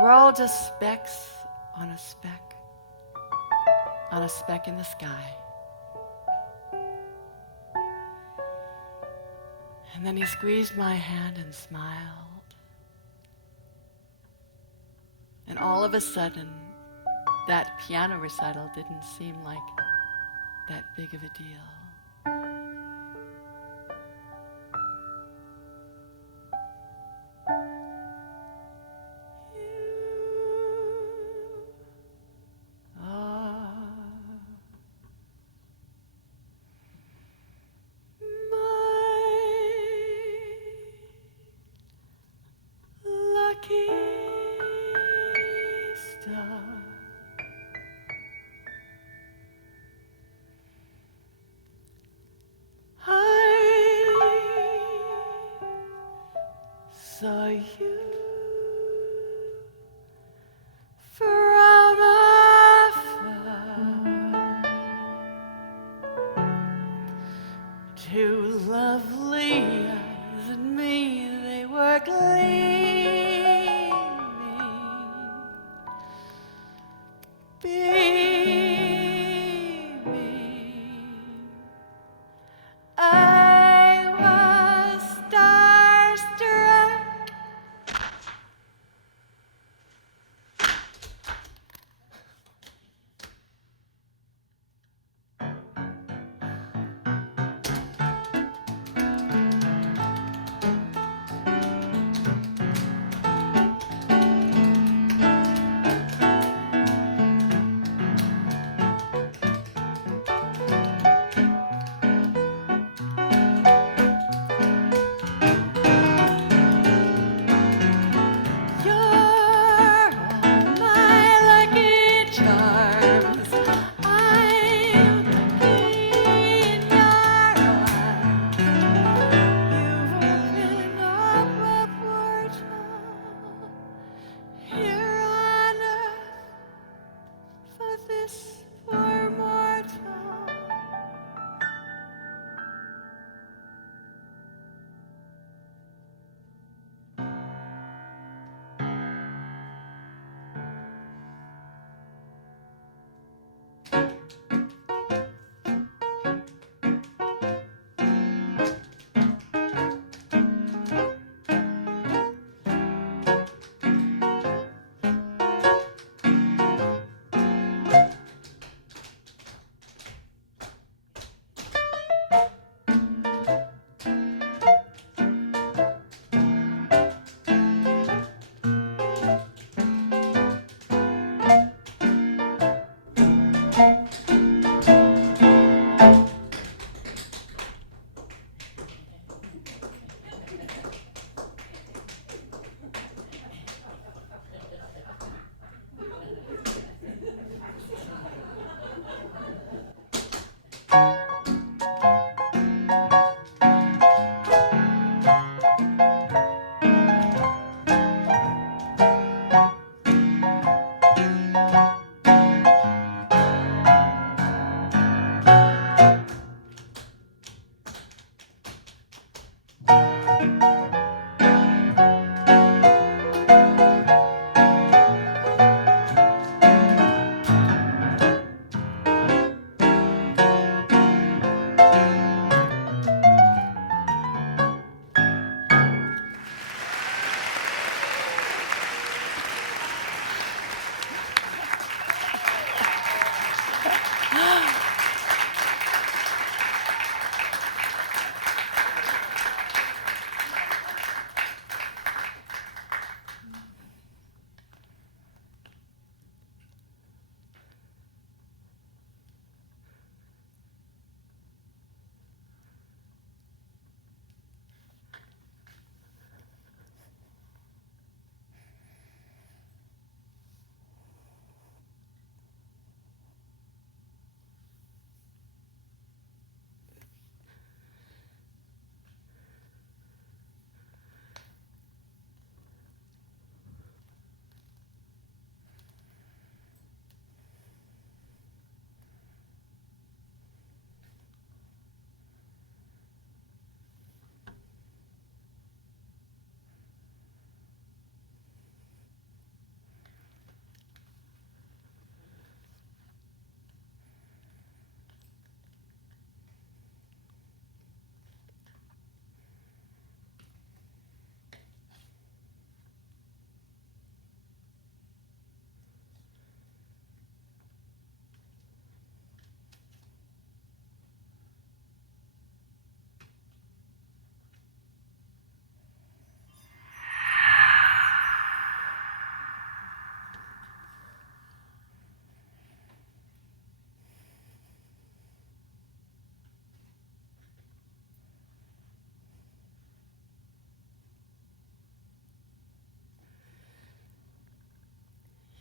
We're all just specks on a speck in the sky." And then he squeezed my hand and smiled. And all of a sudden, that piano recital didn't seem like that big of a deal. Saw you from afar, two lovely eyes at me, they were gleaming, beaming. I was starstruck.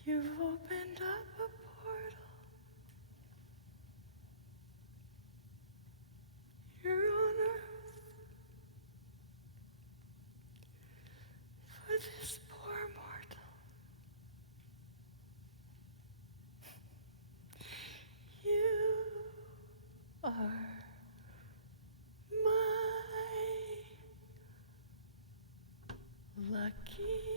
You've opened up a portal. You're on earth for this poor mortal. You are my lucky.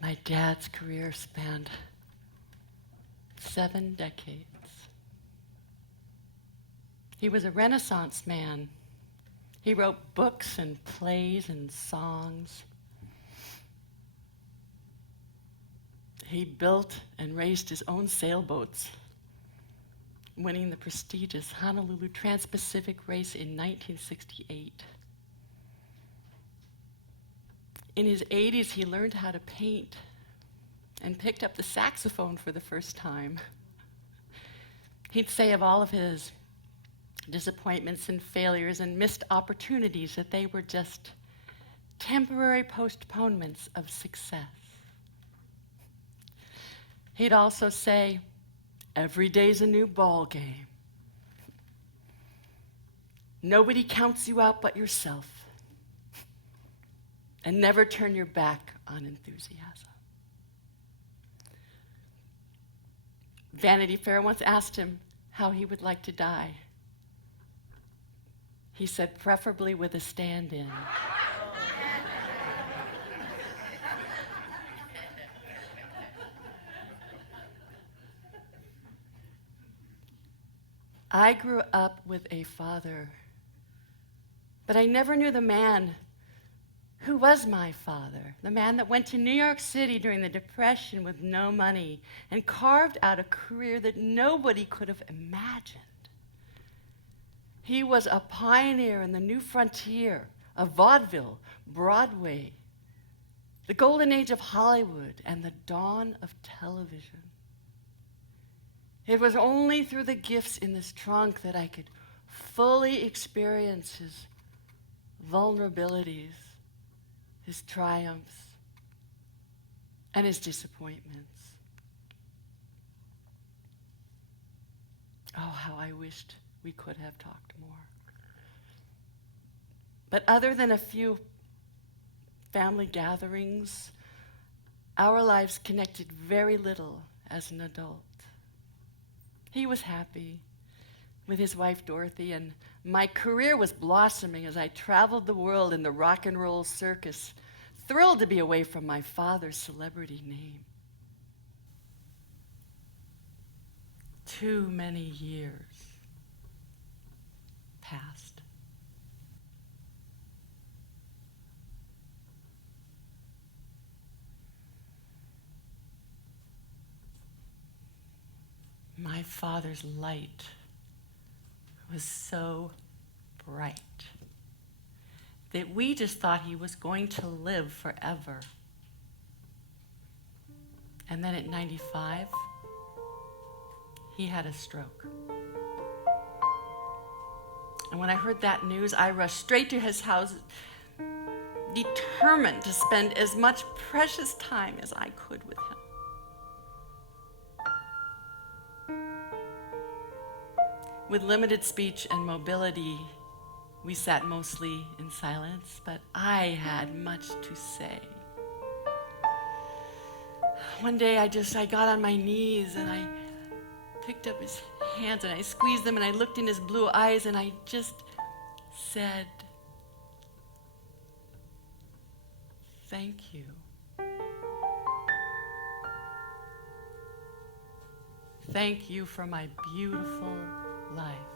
My dad's career spanned 7 decades. He was a Renaissance man. He wrote books and plays and songs. He built and raced his own sailboats, winning the prestigious Honolulu Trans-Pacific race in 1968. In his 80s, he learned how to paint and picked up the saxophone for the first time. He'd say of all of his disappointments and failures and missed opportunities that they were just temporary postponements of success. He'd also say, every day's a new ball game. Nobody counts you out but yourself. And never turn your back on enthusiasm. Vanity Fair once asked him how he would like to die. He said, preferably with a stand-in. I grew up with a father, but I never knew the man who was my father, the man that went to New York City during the Depression with no money and carved out a career that nobody could have imagined. He was a pioneer in the new frontier of vaudeville, Broadway, the golden age of Hollywood, and the dawn of television. It was only through the gifts in this trunk that I could fully experience his vulnerabilities, his triumphs, and his disappointments. Oh, how I wished we could have talked more. But other than a few family gatherings, our lives connected very little as an adult. He was happy with his wife Dorothy, and my career was blossoming as I traveled the world in the rock and roll circus, thrilled to be away from my father's celebrity name. Too many years passed. My father's light was so bright that we just thought he was going to live forever. And then at 95, he had a stroke. And when I heard that news, I rushed straight to his house, determined to spend as much precious time as I could with him. With limited speech and mobility, we sat mostly in silence, but I had much to say. One day I got on my knees and I picked up his hands and I squeezed them and I looked in his blue eyes and I just said, "Thank you. Thank you for my beautiful life."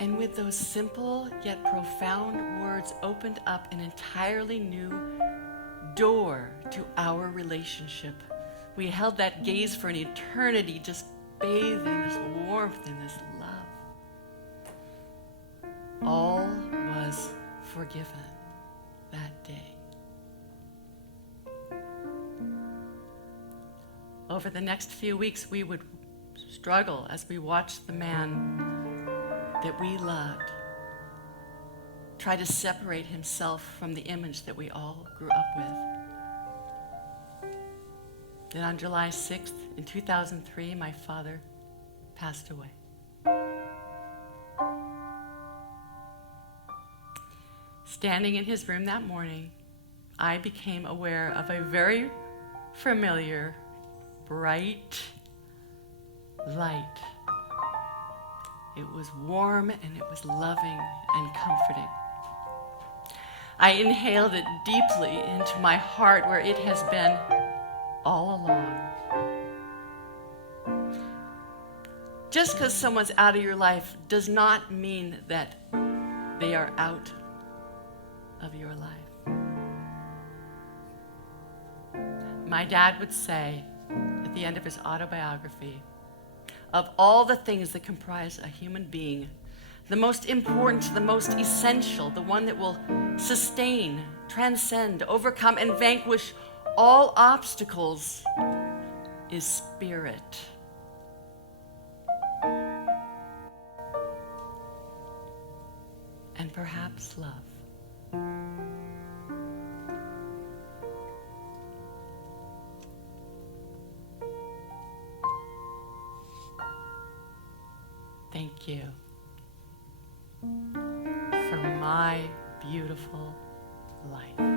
And with those simple yet profound words opened up an entirely new door to our relationship. We held that gaze for an eternity, just bathed in this warmth and this love. All was forgiven that day. Over the next few weeks, we would struggle as we watched the man that we loved try to separate himself from the image that we all grew up with. Then on July 6th, in 2003, my father passed away. Standing in his room that morning, I became aware of a very familiar, bright light. It was warm and it was loving and comforting. I inhaled it deeply into my heart where it has been all along. Just because someone's out of your life does not mean that they are out of your life. My dad would say at the end of his autobiography, of all the things that comprise a human being, the most important, the most essential, the one that will sustain, transcend, overcome, and vanquish all obstacles is spirit. And perhaps love. Thank you for my beautiful life.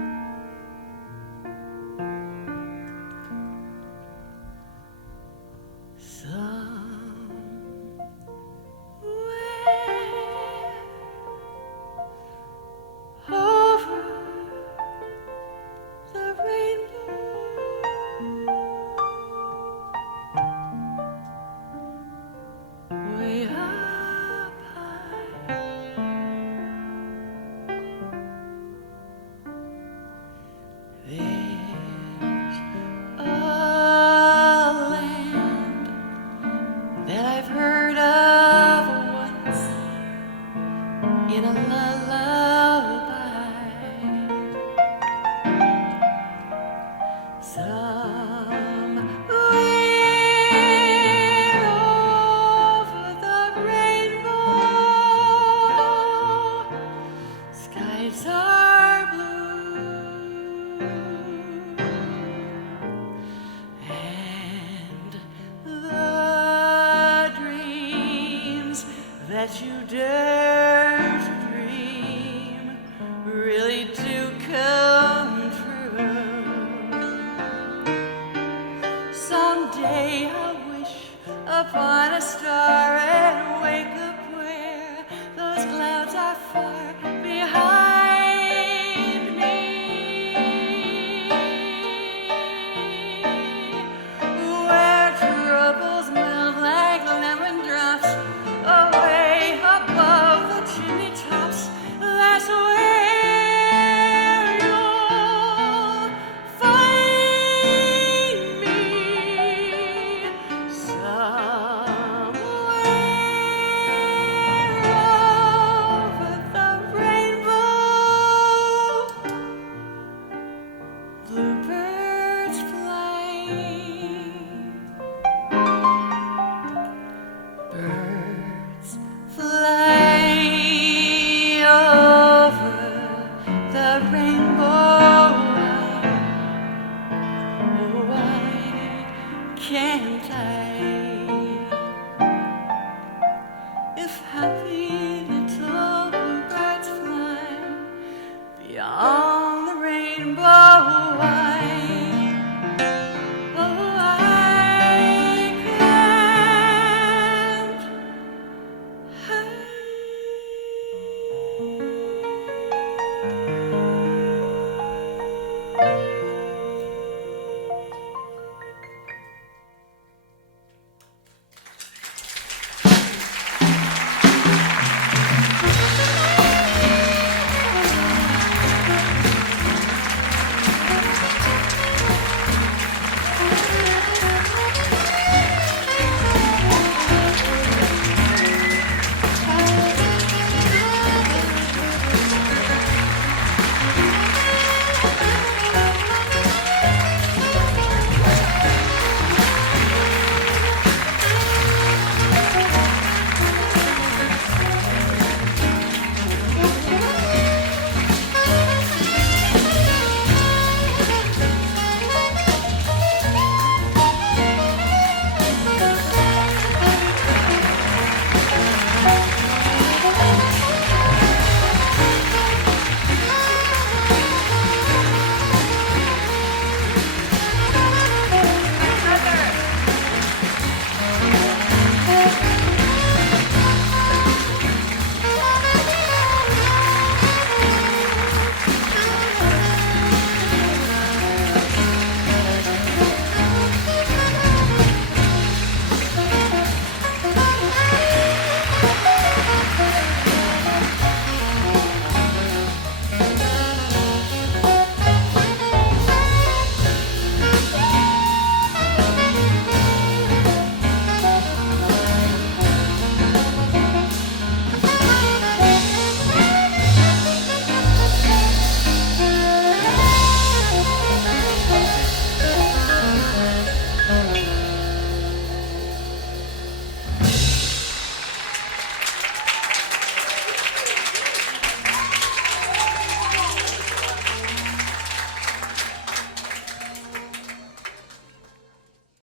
that you dare to dream really do come true. Someday I wish upon a star and wake up where those clouds are far behind me, where troubles melt like lemon drops away above the chimney tops. That's where you'll find me, somewhere over the rainbow. Bluebirds flying, birds fly over the rainbow. Why can't I